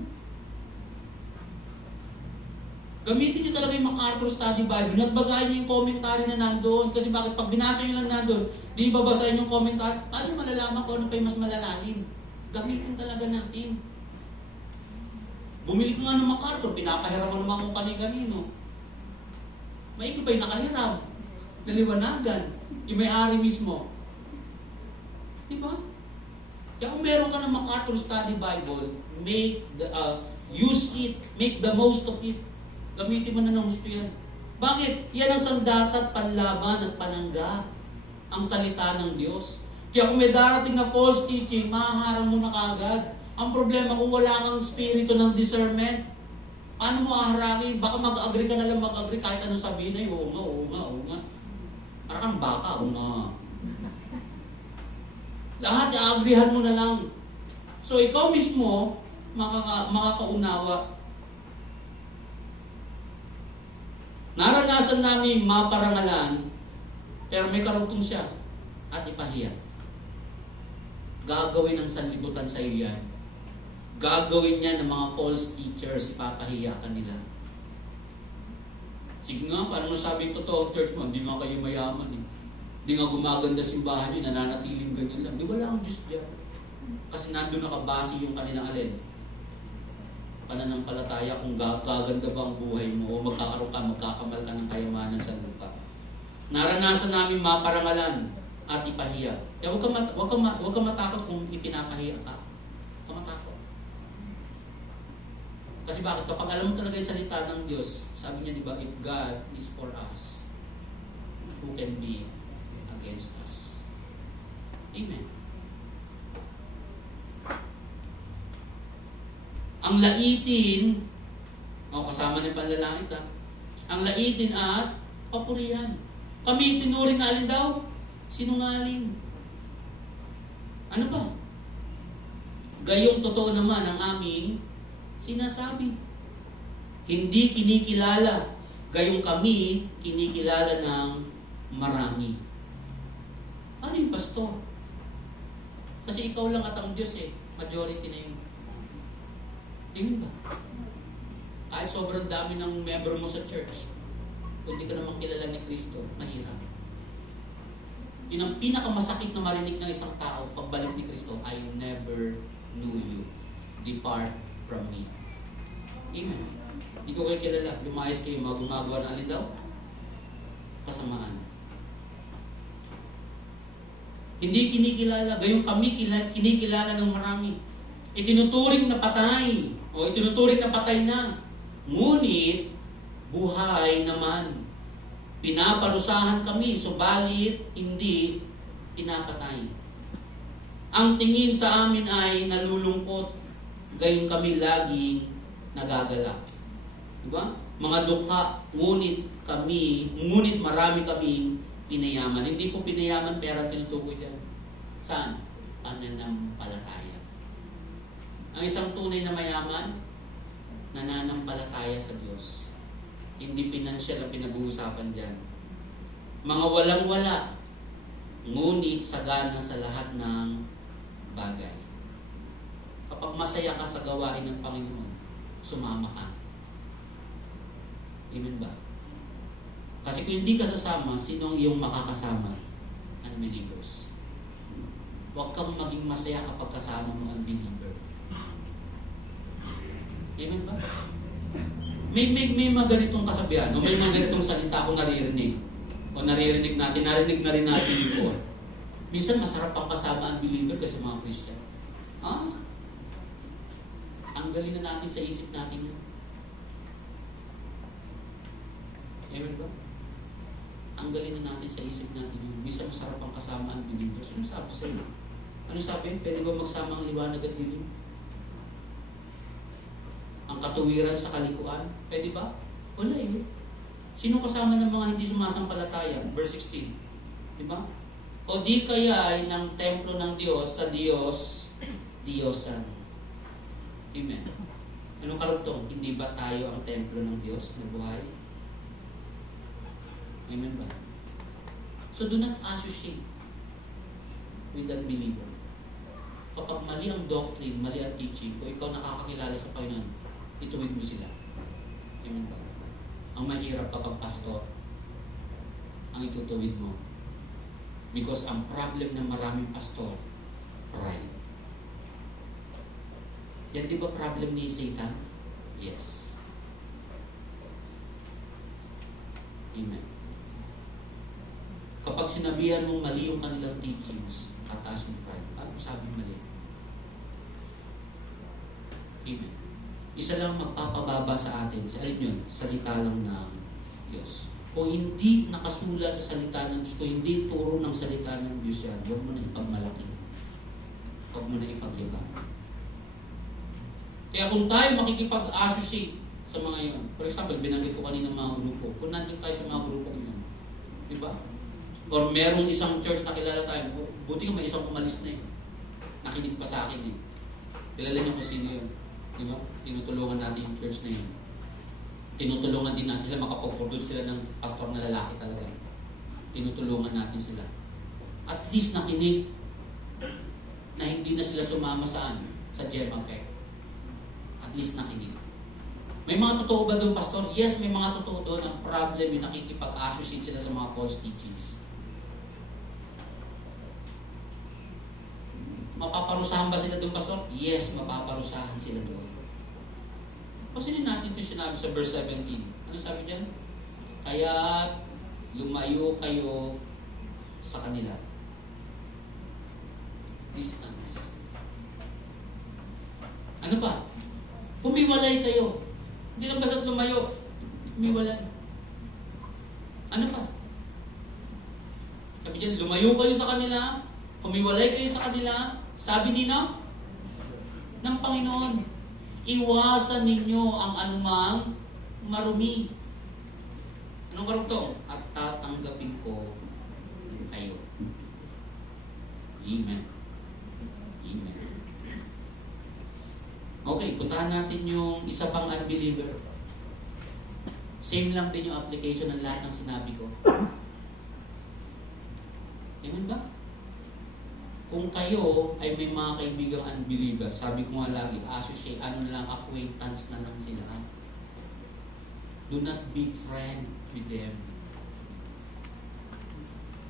Gamitin niyo talaga yung MacArthur Study Bible at basahin niyo yung commentary na nandoon. Kasi bakit? Pag binasa niyo lang nandoon, di babasahin yung commentary, paano malalaman kung ano kayo mas malalalim? Gamitin talaga natin. Bumili ko nga ng MacArthur, pinapahiram ko naman kung kanino. Maigi ba yung nakahiram? Naliwanagan. Yung may-ari mismo. Di ba? Kaya kung meron ka ng MacArthur Study Bible, use it, make the most of it. Gamitin mo na ng gusto yan. Bakit? Yan ang sandata at panlaban at panangga. Ang salita ng Diyos. Kaya kung may darating na false teaching, mahaharang mo na kagad. Ang problema kung wala kang spirito ng discernment, paano mo aharangin? Baka mag-agree ka na lang mag-agree kahit anong sabihin ay, oo nga. Parang kang baka, oo nga. Lahat i-agreehan mo na lang. So ikaw mismo, makakaunawa. Naranasan namin maparangalan, pero may karugtong siya at ipahiya. Gagawin ng sanlibutan sa iyo yan. Gagawin niya ng mga false teachers, ipapahiya ka nila. Sige nga, paano sabi totoo ang church mo? Hindi nga kayo mayaman eh. Hindi nga gumaganda simbahan nyo, nananatiling ganyan lang. Di wala ang Diyos dyan. Kasi nandun nakabase yung kanilang alin. Pananampalataya kung gaganda ba ang buhay mo o magkakaroon ka, magkakamal ka ng kayamanan sa lupa. Naranasan namin maparangalan at ipahiya. Kaya huwag ka matakot kung ipinapahiya ka. Huwag ka matakot. Kasi bakit? Kapag alam mo talaga yung salita ng Diyos, sabi niya, di ba, if God is for us, who can be against us? Amen. Ang laitin, kasama ng panlalangit ang laitin at papurihan. Kami tinuring na alin daw? Sinungaling. Ano ba? Gayong totoo naman ang aming sinasabi. Hindi kinikilala. Gayong kami kinikilala ng marami. Ano yung pastor? Kasi ikaw lang at ang Diyos eh. Majority na yun. Hindi ba? Kahit sobrang dami ng member mo sa church, kung di ka naman kilala ni Kristo, mahirap. Yun ang pinakamasakit na marinig ng isang tao pagbalik ni Kristo, I never knew you. Depart from me. Amen. Hindi ko kayo kilala. Lumayas kayo, gumagawa na alin daw? Kasamaan. Hindi kinikilala. Gayong kami kinikilala ng marami. Itinuturing na patay. O itinuturing na patay na. Ngunit, buhay naman. Pinaparusahan kami, subalit hindi pinapatay. Ang tingin sa amin ay nalulungkot. Gayon kami laging nagagalak. Diba? Mga dukha, ngunit marami kaming pinayaman. Hindi po pinayaman, pera tinutukoy dyan. Saan? Pananampalataya. Ang isang tunay na mayaman, nananampalataya sa Diyos. Hindi pinansyal ang pinag-uusapan dyan. Mga walang-wala, ngunit sagana sa lahat ng bagay. Kapag masaya ka sa gawain ng Panginoon, sumama ka. Amen ba? Kasi kung hindi ka sasama, sinong iyong makakasama? Unbelievers. Huwag kang maging masaya kapag kasama mo unbeliever. Amen ba? May mga ganitong kasabihan, no? May mga ganitong salita kung naririnig. O naririnig natin, narinig na rin natin before. Minsan masarap ang kasama unbeliever kasi mga Christian. Ang galing na natin sa isip natin yun. Amen ba? Ang galing na natin sa isip natin yun. Minsan masarap ang kasama unbelievers. Ano sabi sa'yo? Ano sabi? Pwede ba magsama ang liwanag at dilim? Ang katuwiran sa kalikuan? Pwede ba? Wala eh. Sino kasama ng mga hindi sumasampalataya? Verse 16. Diba? O di kaya ay ng templo ng Diyos sa Diyos, Diyosan. Amen. Anong karugtong? Hindi ba tayo ang templo ng Diyos na buhay? Amen ba? So do not associate with that believer. Kapag mali ang doctrine, mali ang teaching, kung ikaw nakakakilala sa Panginoon, ituwid mo sila. Amen ba? Ang mahirap kapag pastor, ang itutuwid mo. Because ang problem ng maraming pastor, pride. Yan di ba problem ni Satan? Yes. Amen. Kapag sinabihan mong mali yung kanilang teachings, tataas yung pride. Ano sabi mali? Amen. Isa lang magpapababa sa atin. Alin yun? Salita lang ng Diyos. Kung hindi nakasulat sa salita ng Diyos, kung hindi turo ng salita ng Diyos yan, huwag mo na ipagmalaki. Huwag mo na ipagyabang. Kaya kung tayo makikipag-associate sa mga yun, for example, binanggit ko kanina mga grupo, kung nandun tayo sa mga grupo yun, di ba? Or merong isang church na kilala tayo, buti nga may isang umalis na eh. Nakinig pa sa akin eh. Kilala niyo kung sino yun. Di ba? Tinutulungan natin yung church na yun. Tinutulungan din natin sila, makapag-produce sila ng pastor na lalaki talaga. Tinutulungan natin sila. At least nakinig na hindi na sila sumama saan? Sa Gem Effect. At least nakinig. May mga totoo ba doon, pastor? Yes, may mga totoo doon. Ang problem yung nakikipag-associate sila sa mga false teachings. Mapaparusahan ba sila doon, pastor? Yes, mapaparusahan sila doon. Pasinin natin yung sinabi sa verse 17. Ano sabi dyan? Kaya lumayo kayo sa kanila. Distance. Ano pa? Humiwalay kayo. Hindi lang basta't lumayo. Humiwalay. Ano pa? Sabi dyan, lumayo kayo sa kanila. Humiwalay kayo sa kanila. Sabi nino ng Panginoon, iwasan ninyo ang anumang marumi. Anong karugtong? At tatanggapin ko kayo. Amen. Amen. Okay, puntahan natin yung isa pang unbeliever. Same lang din yung application ng lahat ng sinabi ko. Amen ba? Kung kayo ay may mga kaibigang unbeliever, sabi ko nga lagi, associate, ano na lang, acquaintance na lang sila. Do not be friend with them.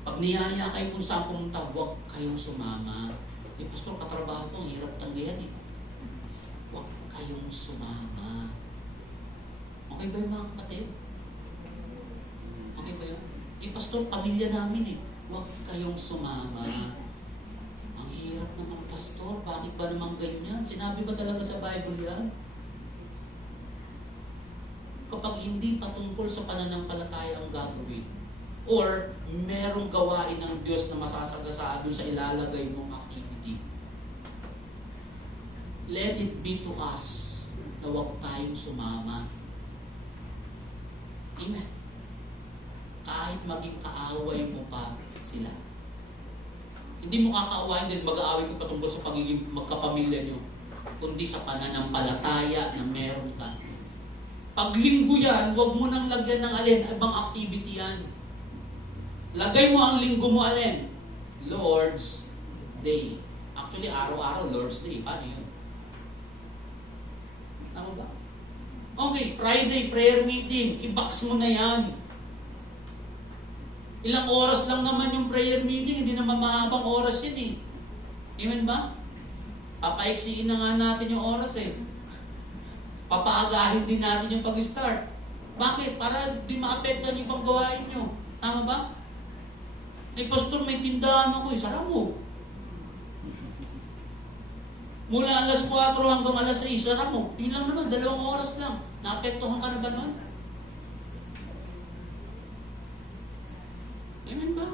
Pag niyaya kayo kung saan pumunta, huwag kayong sumama. Eh, pastor, katrabaho ko, ang hirap tanggihan eh. Huwag kayong sumama. Okay ba yung mga kapatid? Okay ba yun? Eh, pastor, pamilya namin eh. Huwag kayong sumama. Hirap naman, pastor. Bakit ba naman ganyan? Sinabi ba talaga sa Bible yan? Kapag hindi patungkol sa pananampalataya ang gagawin, or merong gawain ng Diyos na masasagasaan doon sa ilalagay mong activity, let it be to us na huwag tayong sumama. Amen. Kahit maging kaaway mo pa sila. Hindi mo kakaawain din mag-aaway ko patungkol sa pagiging magkapamilya nyo, kundi sa pananampalataya na meron ka. Pag linggo yan, huwag mo nang lagyan ng alin, ibang activity yan. Lagay mo ang linggo mo alin? Lord's Day. Actually, araw-araw, Lord's Day. Paano yun? Tama ba? Okay, Friday, prayer meeting. I-box mo na yan. Ilang oras lang naman yung prayer meeting, hindi naman mahabang oras yan eh. Amen ba? Papaiksiin na nga natin yung oras eh. Papaagahin din natin yung pag-start. Bakit? Para di maapektuhan yung paggawain nyo. Tama ba? Pastor, may tindahan ako eh. Sara mo. Mula alas 4 hanggang alas 6, sara mo. Yun lang naman, 2 oras lang. Naapektuhan ka na ba nun? Amen ba?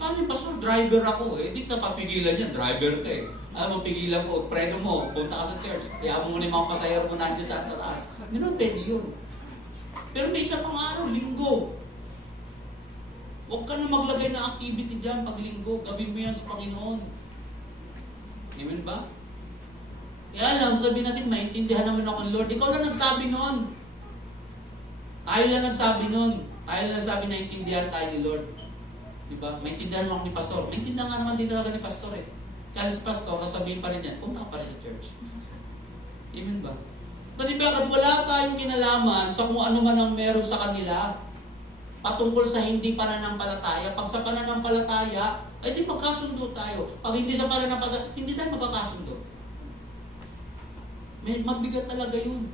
Paano yung pastor? Driver ako eh. Di ka papigilan yan. Driver ka eh. Alam mo, pigilan ko. Preno mo. Punta ka sa church. Kaya mo muna yung mga pasayero mo nandiyan sa taas. Hindi naman pwede yun. Pero may isa pang araw, linggo. Huwag ka na maglagay na activity dyan pag linggo. Gawin mo yan sa Panginoon. Amen ba? Kaya lang, sabihin natin, maintindihan naman ako ng Lord. Ikaw lang nagsabi nun. Tayo lang nagsabi nun. Tayo lang nagsabi na intindihan tayo ni Lord. Diba? Maintindihan mo ako ni Pastor. Maintindihan nga naman din talaga ni Pastor eh. Kaya si Pastor, sasabihin pa rin yan, punta ka pa rin sa church. Amen ba? Kasi bakit wala tayong kinalaman sa kung ano man ang meron sa kanila patungkol sa hindi pananampalataya. Pag sa pananampalataya, ay di magkasundo tayo. Pag hindi sa pananampalataya, hindi tayo magkakasundo. May mabigat talaga yun.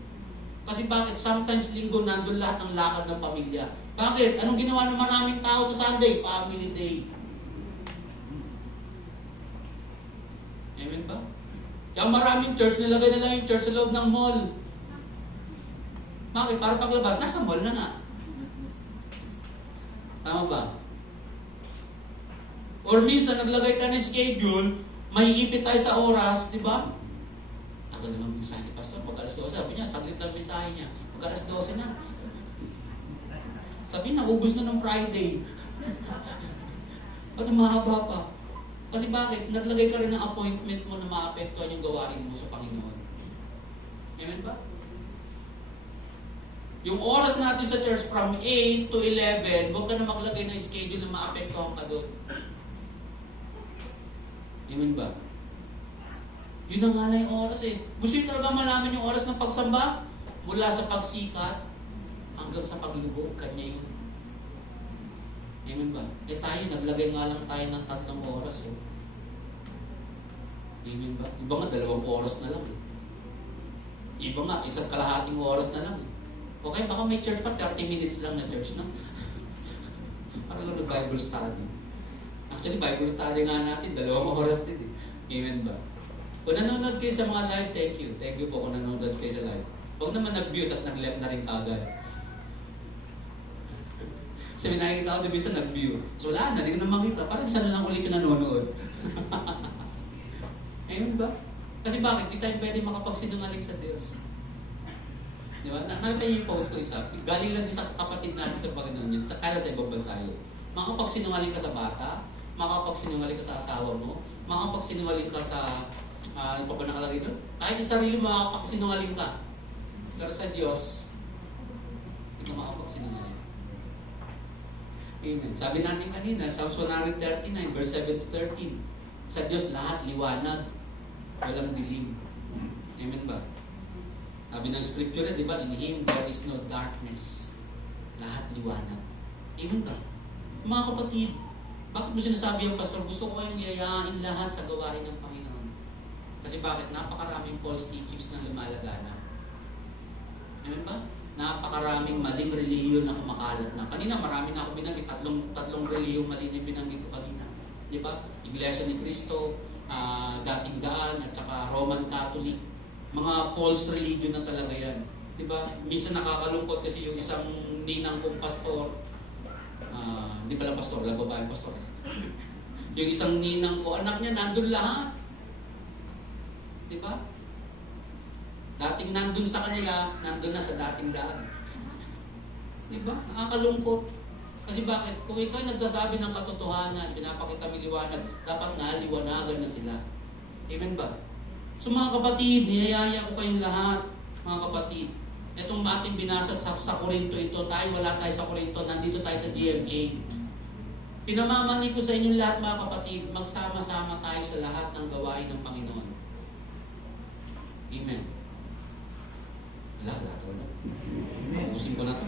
Kasi bakit? Sometimes linggo nandun lahat ng lakad ng pamilya. Bakit? Anong ginawa ng maraming tao sa Sunday? Family day. Amen ba? Kaya maraming church, nilagay nila yung church sa loob ng mall. Bakit? Para paglabas, nasa mall na nga. Tama ba? Or minsan, naglagay ka ng schedule, may ipit tayo sa oras, di ba? Tagal naman mensahe ni Pastor, pag alas 12, sabi niya, saglit lang mensahe niya. Pag alas 12 na. Sabi niya, ubus na ng Friday. Pag mahaba pa. Kasi bakit? Naglagay ka rin ng appointment mo na maapektuhan yung gawain mo sa Panginoon. Amen ba? Yung oras natin sa church from 8 to 11, huwag ka na maglagay ng schedule na maapektuhan ka doon. Amen ba? Yun ang nga na yung oras eh. Gusto nyo talaga malaman yung oras ng pagsamba? Mula sa pagsikat hanggang sa paglubog, kanya yun. Amen ba? Tayo, naglagay nga lang tayo ng 3 oras. Oh. Amen ba? Iba nga, 2 oras na lang. Iba nga, 1 kalahating oras na lang. Okay, baka may church pa, 30 minutes lang na church, no? Para lang Bible study. Actually, Bible study nga natin, 2 oras din eh. Amen ba? Kung nanonood kayo sa mga live, thank you. Thank you po kung nanonood kayo sa live. Huwag naman nag-view, tapos nag-left na rin kagad. Kasi nakikita ko na minsan nag-view. So wala na, hindi ko na makita. Parang isa na lang ulit yung nanonood. Amen ba? Kasi bakit? Di tayo pwede makapagsinungaling sa Diyos. Di ba? Nakita yung post ko isa. Galing lang din sa kapatid natin sa Panginoon yun. Kaya sa ibang bansa yun. Makapagsinungaling ka sa bata, makapagsinungaling ka sa asawa mo, makapagsinungaling ka sa ano pa ba nakalagay doon? Kahit sa sarili mo, makapagsinungaling ka. Pero sa Diyos, hindi ka makapagsinungaling. Amen. Sabi natin kanina, Psalms 139, verse 7 to 13. Sa Diyos lahat liwanag, walang dilim. Amen ba? Sabi ng scripture, di ba? In Him there is no darkness. Lahat liwanag. Amen ba? Mga kapatid, bakit mo sinasabi ang pastor, gusto ko kayong yayain lahat sa gawain ng Panginoon. Kasi bakit? Napakaraming false teachings na lumalagana. Amen ba? Napakaraming maling relihiyon na kumakalat na. Kanina marami na ako binanggit, tatlong relihiyong mali na binanggit ko kanina. Di ba? Iglesia ni Cristo, dating daan, at saka Roman Catholic. Mga false religion na talaga yan. Di ba? Minsan nakakalungkot kasi yung isang ninang kong pastor, hindi pala pastor, wala babaeng pastor. Yung isang ninang ko, anak niya nandun lahat. Di ba? Dating nandun sa kanila, nandun na sa dating daan. Di ba? Nakakalungkot. Kasi bakit? Kung ikaw ay nagsasabi ng katotohanan, pinapakita mo liwanag, dapat naliwanagan na sila. Amen ba? So mga kapatid, niyayaya ko kayong lahat, mga kapatid. Itong ating binasa sa Korinto ito, wala tayo sa Korinto, nandito tayo sa GMA. Pinamamani ko sa inyong lahat, mga kapatid, magsama-sama tayo sa lahat ng gawain ng Panginoon. Amen. Wala to. Ubusin ko na to.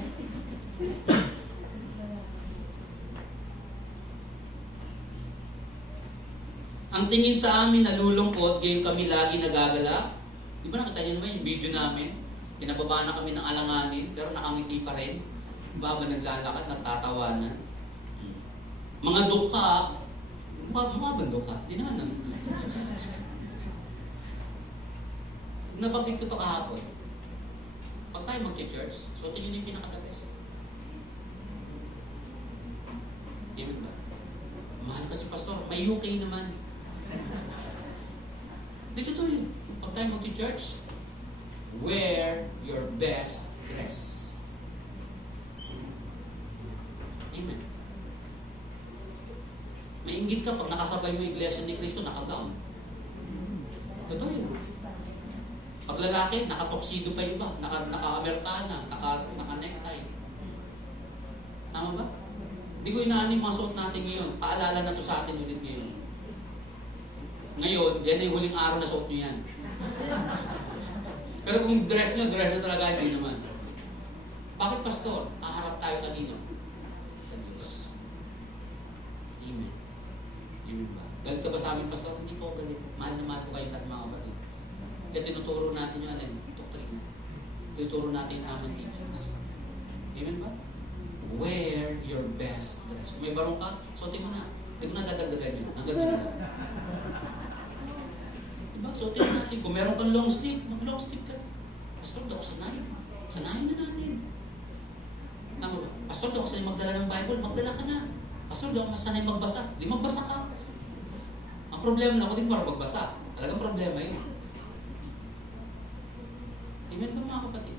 Ang tingin sa amin nalulungkot, gayon kami lagi nagagala. Di ba nakita niyo naman yung video namin? Pinababa na kami ng alanganin, pero nakangiti pa rin. Baba naglalakad, nagtatawanan. Mga dukha, mga dukha? Di naman naman. Nabanggit ko ito kahapon. Pag tayo mag-church, so tingin yung pinaka-the-best. Amen ba? Mahal kasi pastor, may UK naman. Dito to yun. Pag tayo mag-church, wear your best dress. Amen. Mainggit ka pag nakasabay mo yung iglesia ni Cristo, naka-gown. Totoo yun. Pag lalaki, naka-tuxedo pa iba, naka-Amerikana, naka-necktie. Tama ba? Hindi ko inaanin mga suot natin ngayon. Paalala na to sa atin ulit ngayon. Ngayon, yan ay huling araw na suot nyo yan. Pero kung dress nyo talaga, hindi naman. Bakit, pastor? Aharap tayo kanino? Sa Diyos. Amen. Amen ba? Galit ka ba sa amin, pastor? Hindi po galit. Mahal na mahal ko kayo at mga kapatid. Kaya tinuturo natin yung alin? Doktrina. Tinuturo natin ang aming teachings. Amen ba? Wear your best dress. Kung may barong ka, suotin mo na. Hindi ko na dadagdagan yun. Hanggang doon na. Diba? Suotin natin. Kung meron kang long sleeve, mag-long sleeve ka. Pastor, daw sanayin. Sanayin na natin. Pastor, daw sanay magdala ng Bible, magdala ka na. Pastor, daw mas sanay magbasa. Di magbasa ka. Ang problema na ako din para magbasa. Talagang problema yun. Amen ba mga kapatid?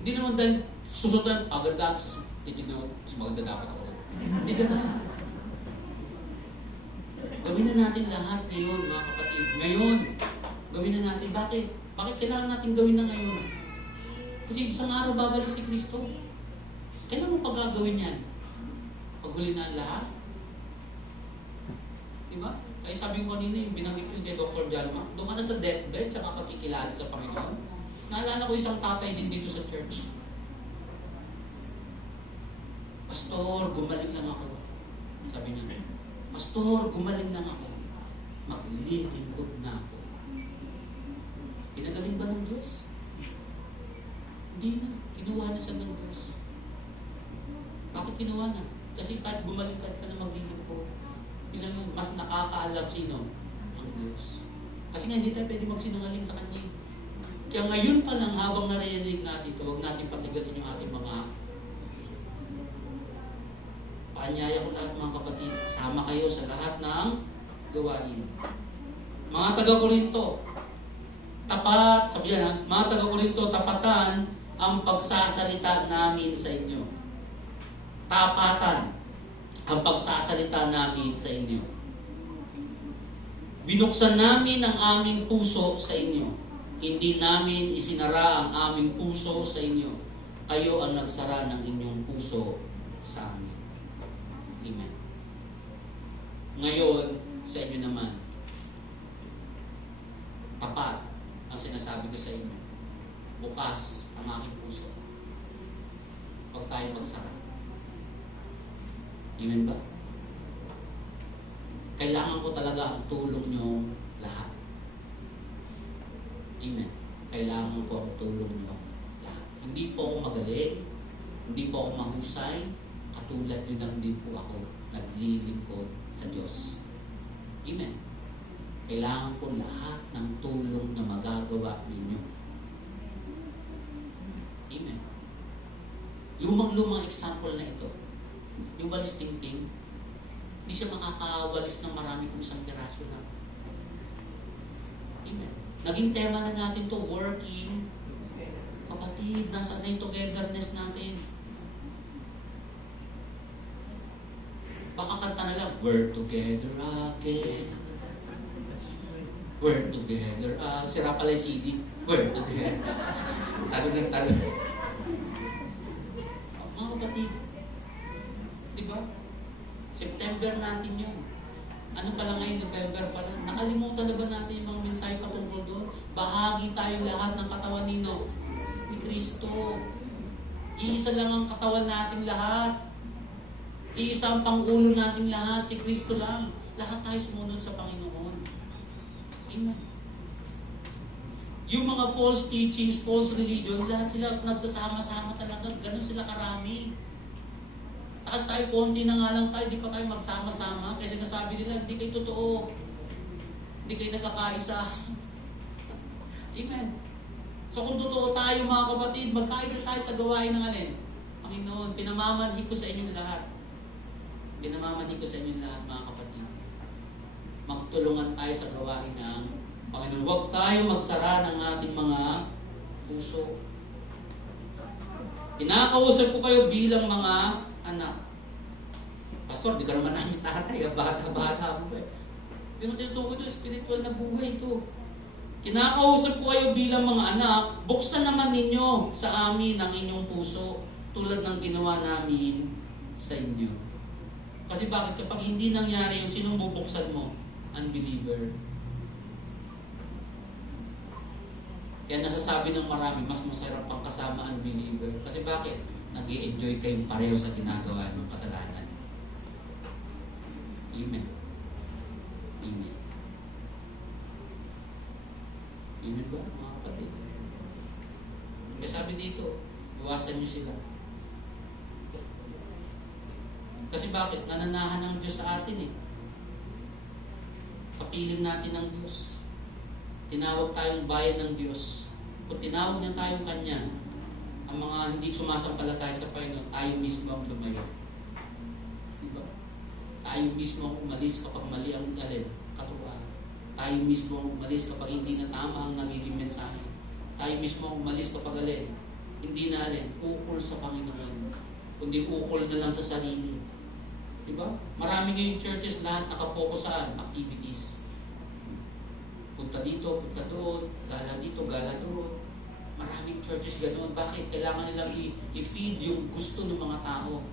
Hindi naman dahil susutan, agad-agad, titignan ko, mas maganda dapat ako. Hindi gano'n. Gawin na natin lahat ngayon, mga kapatid. Ngayon, gawin na natin. Bakit? Bakit kailangan natin gawin na ngayon? Kasi isang araw babalik si Kristo. Kailan mo pagagawin yan? Paghuli na ang lahat? Diba? Kaya sabi ko kanina, yung binanggit ko kay Dr. Jalma, doon ka na sa deathbed, tsaka pakikilala sa Panginoon. Naalala ko isang tatay din dito sa church. Pastor, gumaling lang ako. Sabi niya, Pastor, gumaling lang ako. Maglilingkod na ako. Pinagaling ba ng Diyos? Hindi na. Kinuha na siya ng Diyos. Bakit kinuha na? Kasi kahit gumaling ka na maglilingkod, ilang yung mas nakakaalam sino? Ang Diyos. Kasi nga hindi tayo pwede magsinungaling sa Kanya. Kaya ngayon pa lang habang narinig natin ito, huwag natin patigasin yung ating mga paanyaya ko lahat mga kapatid. Sama kayo sa lahat ng gawain. Mga taga-Korinto, tapat, sabi yan ha, mga taga-Korinto, tapatan ang pagsasalita namin sa inyo. Tapatan ang pagsasalita namin sa inyo. Binuksan namin ang aming puso sa inyo. Hindi namin isinara ang aming puso sa inyo. Kayo ang nagsara ng inyong puso sa amin. Amen. Ngayon, sa inyo naman, tapat ang sinasabi ko sa inyo. Bukas ang aking puso. Huwag tayo magsara. Amen ba? Kailangan ko talaga ang tulong nyo lahat. Amen. Kailangan ko ang tulong nyo lahat. Hindi po ako magaling. Hindi po ako mahusay. Katulad nyo lang din po ako naglilingkod sa Diyos. Amen. Kailangan ko lahat ng tulong na magagawa ninyo. Amen. Lumang-lumang example na ito. Yung walis tingting, hindi siya makakawalis ng marami kung isang piraso lang. Amen. Naging tema na natin to, working. Kapatid, nasa na yung togetherness natin. Baka kanta na lang, we're together again. We're together. Sira pala yung CD. We're together. Talo ng talo. Mga kapatid, diba? September natin yun. Ano pa lang ngayon, November pa lang. Nakalimutan na ba natin yung mga mensahe patungkol doon? Bahagi tayo lahat ng katawan ni Kristo. Iisa lang ang katawan natin lahat. Iisa ang pangulo natin lahat, si Kristo lang. Lahat tayo sumunod sa Panginoon. Amen. Yung mga false teachings, false religion, lahat sila nagsasama-sama talaga. Ganun sila karami. Taas tayo, konti na nga lang tayo, di pa tayo magsama-sama. Kasi nasabi nila, hindi kayo totoo. Hindi kayo nagkakaisa. Amen. So kung totoo tayo mga kapatid, magkaisa tayo sa gawain ng alin? Panginoon, pinamamanhid ko sa inyong lahat. Pinamamanhid ko sa inyong lahat mga kapatid. Magtulungan tayo sa gawain ng Panginoon. Huwag tayo magsara ng ating mga puso. Pinakausap ko kayo bilang mga anak. Pastor, di ka naman namin tatay. Bata-bata mo ba eh. Hindi mo tinutukoy ito. Spiritual na buhay ito. Kinakausap ko kayo bilang mga anak. Buksan naman ninyo sa amin ang inyong puso tulad ng ginawa namin sa inyo. Kasi bakit? Kapag hindi nangyari yung sinong bubuksan mo? Unbeliever. Kaya nasasabi ng marami, mas masarap pang kasama unbeliever. Kasi bakit? Nag-i-enjoy kayong pareho sa ginagawa ng kasalanan. Amen. Amen. Amen ba, mga kapatid? Kaya sabi dito, iwasan niyo sila. Kasi bakit? Nananahan ng Diyos sa atin eh. Kapiling natin ng Diyos. Tinawag tayong bayan ng Diyos. Kung tinawag niya tayong Kanya, ang mga hindi sumasampalataya sa Panginoon, tayo mismo ang lumayo. Diba? Tayo mismo ang umalis kapag mali ang alin, katuwaan. Tayo mismo ang umalis kapag hindi na tama ang nagiging mensahe. Tayo mismo ang umalis kapag alin, hindi na alin, ukol sa Panginoon. Kundi ukol na lang sa sarili. Diba? Marami ngayong churches lahat nakafocus saan? Activities. Punta dito, punta doon, gala dito, gala doon. Maraming churches ganoon. Bakit? Kailangan nilang i-feed yung gusto ng mga tao.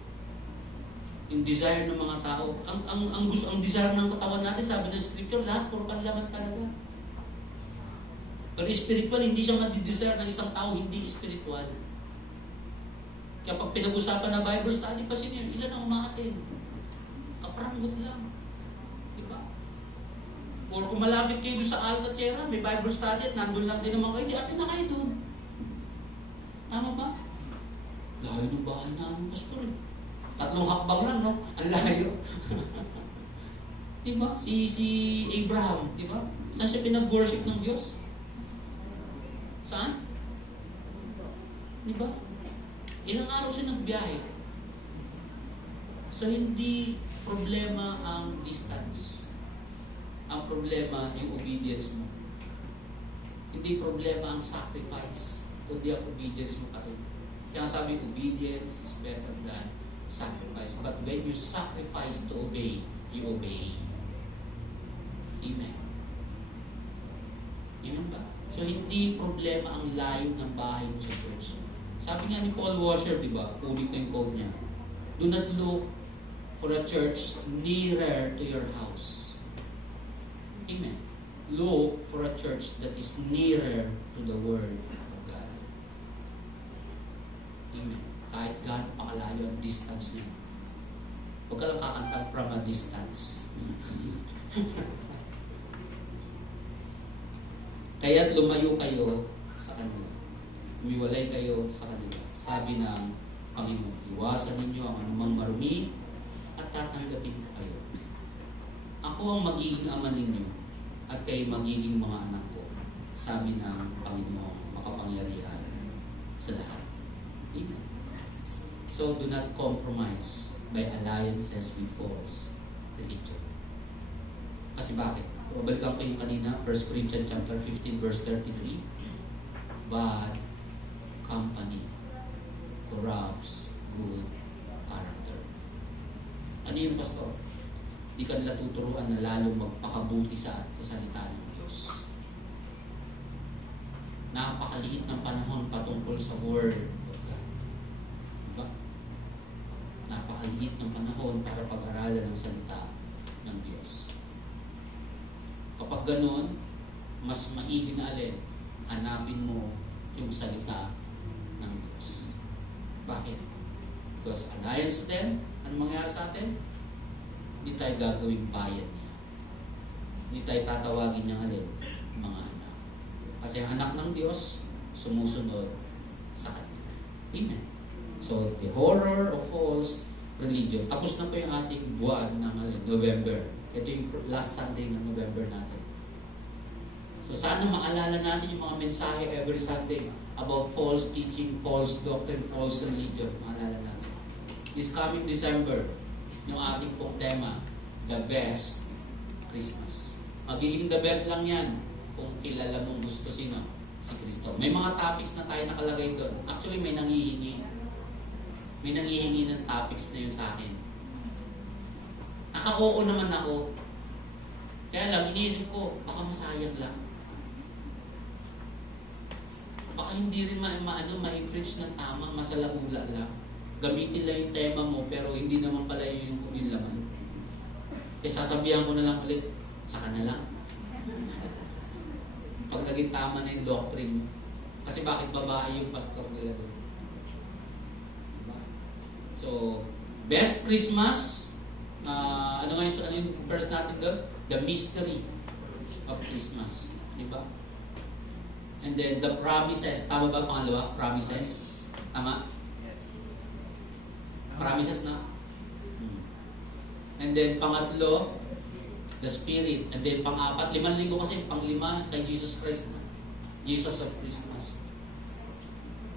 Yung desire ng mga tao. Ang desire ng katawan natin, sabi ng scripture, lahat puro panlaman talaga. Pero spiritual, hindi siya madi-desire ng isang tao, hindi spiritual. Kaya pag pinag-usapan na Bible study pa sino yun, ilan ang umaatin? Kapranggot lang. Diba? Or kung malapit kayo doon sa Alcatera, may Bible study at nandun lang din naman kayo, di atin na kayo doon. Tama ba? Layo ng bahay namin, pastor. 3 hakbang lang, no? Ang layo. Diba? Si Abraham, diba? Saan siya pinag-worship ng Diyos? Saan? Diba? Ilang araw siya nagbiyahe. So, hindi problema ang distance. Ang problema yung obedience mo. Hindi problema ang sacrifice. Kundi ang obedience mo pa rin. Kaya sabi, obedience is better than sacrifice. But when you sacrifice to obey, you obey. Amen. Amen ba? So, hindi problema ang layo ng bahay mo sa church. Sabi nga ni Paul Washer, di ba? Ulit na yung quote niya. Do not look for a church nearer to your house. Amen. Look for a church that is nearer to the Word of God. Amen. Kahit gaano pa kalayo ang distance niya. Huwag ka lang kakantang from a distance. Kaya't lumayo kayo sa kanila. Umiwalay kayo sa kanila. Sabi ng Panginoon, iwasan ninyo ang anumang marumi at tatanggapin ko kayo. Ako ang magiging ama ninyo at kayo magiging mga anak ko. Sabi ng Panginoon, makapangyarihan sa lahat. Amen. So, do not compromise by alliances with false religion. Kasi bakit? Balikan ko yung kanina, 1 Corinthians chapter 15, verse 33. Bad company corrupts good character. Ano yung pastor? Di ka nila tuturuan na lalong magpakabuti sa salita ng Diyos. Napakaliit ng panahon patungkol sa Word of God. Diba? Napakaliit ng panahon para pag-aralan ng salita ng Diyos. Kapag ganun, mas maigi na alin, hanapin mo yung salita ng Diyos. Bakit? Because alliance to them, ano mangyari sa atin? Hindi tayo gagawing bayan niya. Hindi tayo tatawagin niyang alin, mga anak. Kasi ang anak ng Diyos, sumusunod sa Kanya. Amen. So, the horror of false religion. Tapos na po yung ating buwan ng November. Ito yung last Sunday ng November natin. So, sana maalala natin yung mga mensahe every Sunday about false teaching, false doctrine, false religion. Maalala natin. This coming December, yung ating pong tema, the best Christmas. Magiging the best lang yan kung kilala mong gusto sino, si Kristo. May mga topics na tayo nakalagay doon. Actually, may nangihingi. May nangihingi ng topics na yun sa akin. Naka-oo naman ako. Kaya lang, iniisip ko, baka masayang lang. Baka hindi rin ma-preach ng tama, masalahula lang. Gamitin lang yung tema mo, pero hindi naman pala yung laman. Kaya sasabihan ko na lang ulit, saka na lang. Pag naging tama na yung doctrine mo. Kasi bakit babae yung pastor nila doon? Diba? So, best Christmas, ano yung verse natin doon? The mystery of Christmas. Diba? And then the promises. Tama ba pangalawa? Promises? Tama? Yes. Promises na? And then pangatlo, the Spirit. And then pang-apat, 5 linggo kasi, pang-5 kay Jesus Christ na. Jesus of Christmas.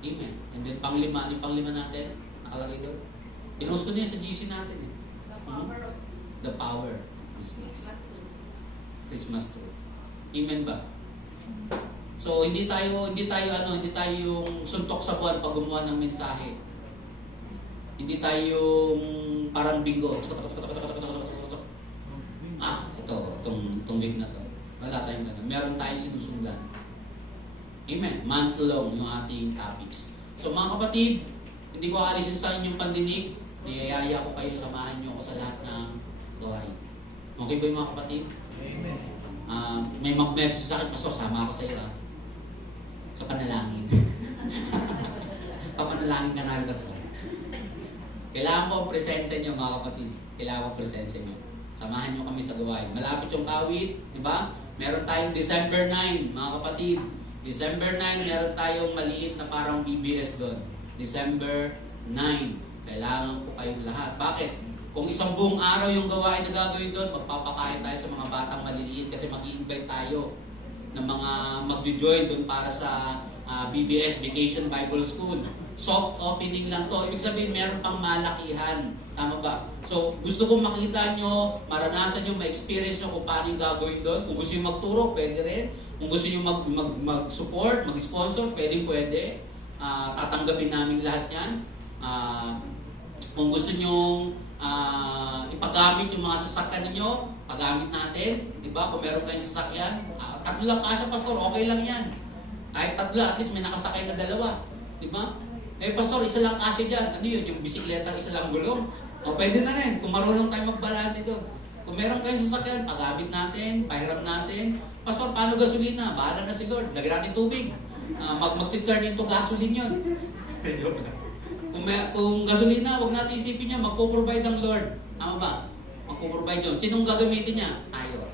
Amen. And then pang-5, yung pang-5 natin, nakalagay doon. Pinost ko na yun sa GC natin. Eh. The power of Christmas. Christmas truth. Amen ba? So hindi tayo yung suntok sa buwan pag gumawa ng mensahe. Hindi tayo yung parang bingo. Itong week na to. Wala tayong ganun. Meron tayong sinusundan. Amen. Month-long yung ating topics. So mga kapatid, hindi ko aalisin sa inyong pandinig. Niyayaya ko kayo, samahan niyo ako sa lahat ng gawain. Okay ba yung mga kapatid? Amen. May mag-message sa akin, Pastor, sama ako sa iyo. Sa panalangin. Papanalangin ka na rin sa akin. Kailangan mo ang presensya niyo, mga kapatid. Kailangan mo ang presensya niyo. Samahan niyo kami sa gawain. Malapit yung kawit, di ba? Meron tayong December 9, mga kapatid. December 9, meron tayong maliit na parang BBS doon. December 9. Kailangan po kayong lahat. Bakit? Kung isang buong araw yung gawain na gagawin doon, magpapakain tayo sa mga batang maliliit kasi mag-i-invite tayo ng mga mag-join doon para sa BBS, Vacation Bible School. Soft opening lang to. Ibig sabihin, meron pang malakihan. Tama ba? So, gusto kong makita nyo, maranasan nyo, ma-experience nyo kung paano yung gagawin doon. Kung gusto nyo magturo, pwede rin. Kung gusto nyo mag-support, mag-sponsor, pwede. Tatanggapin namin lahat yan. Kung gusto nyo ipagamit yung mga sasakyan ninyo, pagamit natin. Diba? Kung meron kayong sasakyan, 3 lang kasi, Pastor, okay lang yan. Kahit 3, at least may nakasakay na 2. Diba? Pastor, isa lang kasi dyan. Ano yun? Yung bisikleta, isa lang gulong. O, pwede na rin. Kung marunong tayo mag-balance ito. Kung meron kayong sasakyan, pagamit natin, pahiram natin. Pastor, paano gasolina? Bahala na si Lord. Lagyan natin tubig. Mag-turn into gasoline yun. Kung gasolina, huwag natin isipin niya, magpo-provide ang Lord. Tama ba? Magpo-provide yun. Sinong gagamitin niya? Tayo.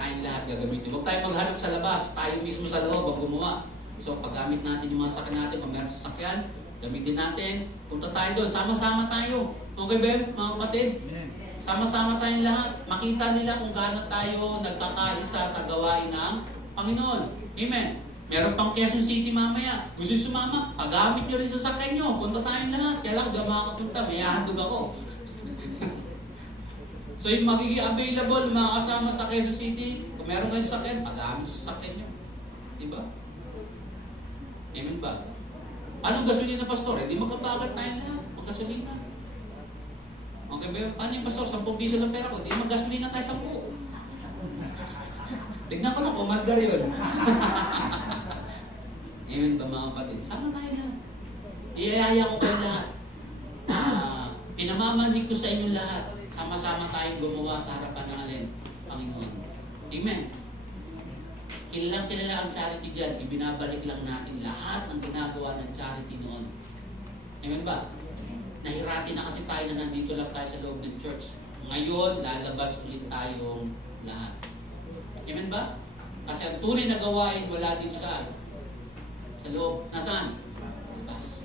Tayong lahat gagamitin. Huwag tayo maghanap sa labas. Tayo mismo sa loob ang gumawa. So, paggamit natin yung mga sakyan natin, kung meron sasakyan, gamitin natin. Punta tayo doon. Sama-sama tayo. Okay ba yun, mga kapatid? Sama-sama tayong lahat. Makita nila kung gaano tayo nagkakaisa sa gawain ng Panginoon. Amen. Meron pang Quezon City mamaya. Gusto nyo sumama? Pagamit nyo rin sa sakyan nyo. Punta tayong lahat. Kaya lang, di makakapunta. May hahandog ako. So, yung magiging available, mga kasama sa Quezon City, kung meron kayo sasakyan, pagamit sa sasakyan nyo. Diba? Amen ba? Anong gasolina, Pastor? Hindi magkabagat tayo lahat. Mag-gasolina. Okay ba yun? Paano yung Pastor? 10 piso lang pera ko. Hindi mag-gasolina tayo 10. Tignan ko lang, kumandar yun. Amen ba, mga kapatid? Sama tayo lahat. Iyayaya ko kayo lahat. Pinamamanig ko sa inyo lahat. Sama-sama tayong gumawa sa harapan ng alin, Panginoon. Amen. Kilalang kilala ang charity diyan. Ibinabalik lang natin lahat ng ginagawa ng charity noon. Amen ba? Nahirati na kasi tayo na nandito lang tayo sa loob ng church. Ngayon, lalabas ulit tayong lahat. Amen ba? Kasi ang tunay na gawain wala dito sa loob. Nasaan? Labas.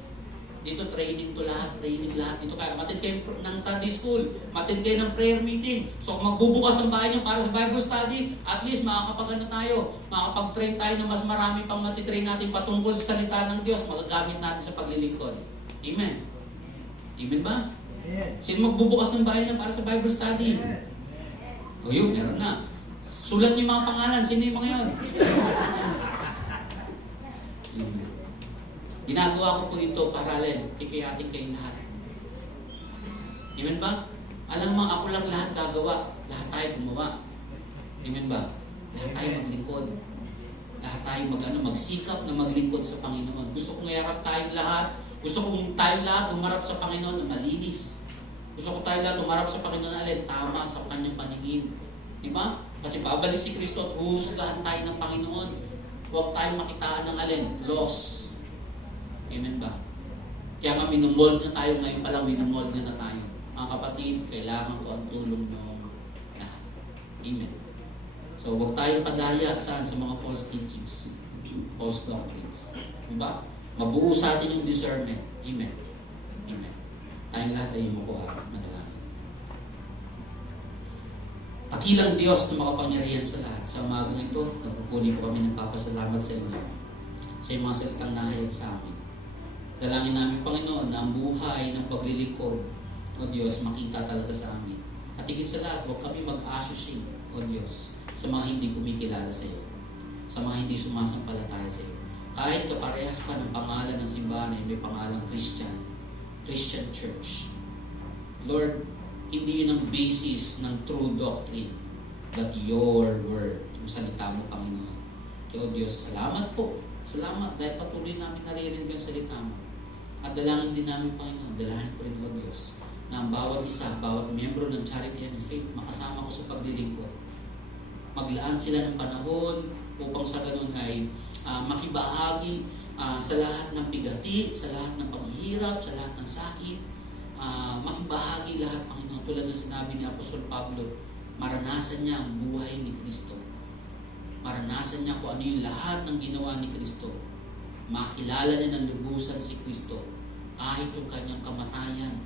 Dito training to lahat, training lahat. Dito kaya matid kayo ng Sunday school, matid kayo ng prayer meeting. So kung magbubukas ang bahay nyo para sa Bible study, at least makakapag-ano tayo, makakapag-train tayo na mas marami pang matitrain natin patungkol sa salita ng Diyos, magagamit natin sa paglilingkod. Amen. Amen ba? Sino magbubukas ng bahay niya para sa Bible study? O yun, meron na. Sulat niyo yung mga pangalan. Sino yung mga yun? Ginagawa ko po ito paralel. Ikayatin kayong lahat. Amen ba? Alam mo, ako lang lahat gagawa. Lahat tayo gumawa. Amen ba? Lahat tayo maglingkod. Lahat tayo magsikap na maglingkod sa Panginoon. Gusto kong iharap tayong lahat. Gusto kong tayo lahat umarap sa Panginoon na malinis. Gusto ko tayo lahat umarap sa Panginoon na alin, tama sa kanyang paningin. Diba? Kasi babalik si Kristo at huhusgahan tayo ng Panginoon. Huwag tayong makitaan ng alin, loss. Amen ba? Kaya nga minumold na tayo ngayon palang minumold na tayo. Mga kapatid, kailangan ko ang tulong ng lahat. Amen. So huwag tayong padaya saan sa mga false teachings, false doctrines. Diba? Mabuo sa atin yung discernment. Amen. Amen. Tayong lahat ay makuha. Manalangin. Akilang Diyos na makapangyarihan sa lahat. Sa umagang ito, nagpupuli po kami nagpapasalamat sa inyo sa mga salitang nahayag sa amin. Dalangin namin, Panginoon, na ang buhay ng paglilingkod, O Diyos, makita talaga sa amin. At higit sa lahat, huwag kami mag-associate, O Diyos, sa mga hindi kumikilala sa iyo, sa mga hindi sumasampalataya sa iyo. Kahit kaparehas pa ng pangalan ng simbahan ay may pangalang Christian Church. Lord, hindi yun ang basis ng true doctrine, but your word, yung salita mo, Panginoon. Kaya O Diyos, salamat po. Salamat dahil patuloy namin naririnig yung salita mo. At dalangin din namin, Panginoon, dalangin ko rin, O Diyos, na ang bawat isa, bawat miyembro ng Charity and Faith, makasama ko sa paglilingkod. Maglaan sila ng panahon upang sa ganun ay makibahagi sa lahat ng bigati, sa lahat ng paghihirap, sa lahat ng sakit. Makibahagi lahat, Panginoon. Tulad ng sinabi ni Apostol Pablo, maranasan niya ang buhay ni Kristo. Maranasan niya kung ano yung lahat ng ginawa ni Kristo. Makilala niya ng lubusan si Kristo. Kahit yung kanyang kamatayan.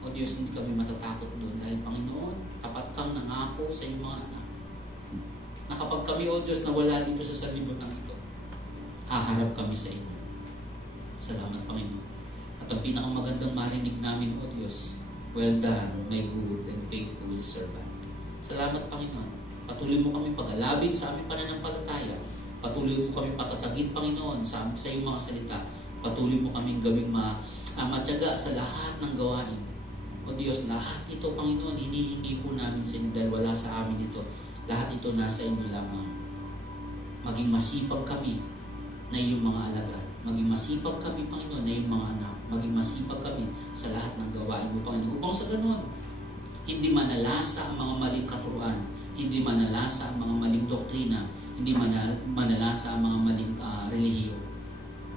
O Diyos, hindi kami matatakot doon. Dahil Panginoon, tapat kang nangako sa iyong mga anak. Na kapag kami, O Diyos, nawala dito sa sanlibutan ito, haharap kami sa inyo. Salamat, Panginoon. At ang pinakamagandang marinig namin, O Diyos, well done, my good and faithful servant. Salamat, Panginoon. Patuloy mo kami pag-alabin sa aming pananampalataya. Patuloy mo kami patatagin, Panginoon, sa iyong mga salita. Patuloy mo kami gawing matyaga sa lahat ng gawain. O Diyos, lahat ito, Panginoon, hinihingi po namin sa inyo dahil wala sa amin ito. Lahat ito nasa inyo lamang. Maging masipag kami na iyong mga alagad. Maging masipag kami, Panginoon, na iyong mga anak. Maging masipag kami sa lahat ng gawain mo, Panginoon. Upang sa ganun, hindi manalasa ang mga maling katuruan, hindi manalasa ang mga maling doktrina, hindi manalasa ang mga maling relihiyo.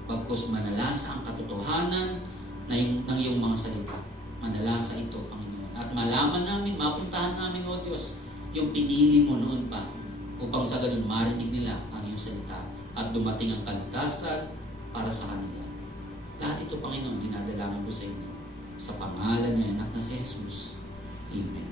Pagkos manalasa ang katotohanan ng iyong mga salita. Manalasa ito, Panginoon. At malaman namin, mapuntahan namin, O Diyos, yung pinili mo noon pa upang sa ganun marinig nila ang iyong salita at dumating ang kaligtasan para sa kanila. Lahat ito, Panginoon, dinadalangin ko sa inyo sa pangalan ng anak na si Jesus. Amen.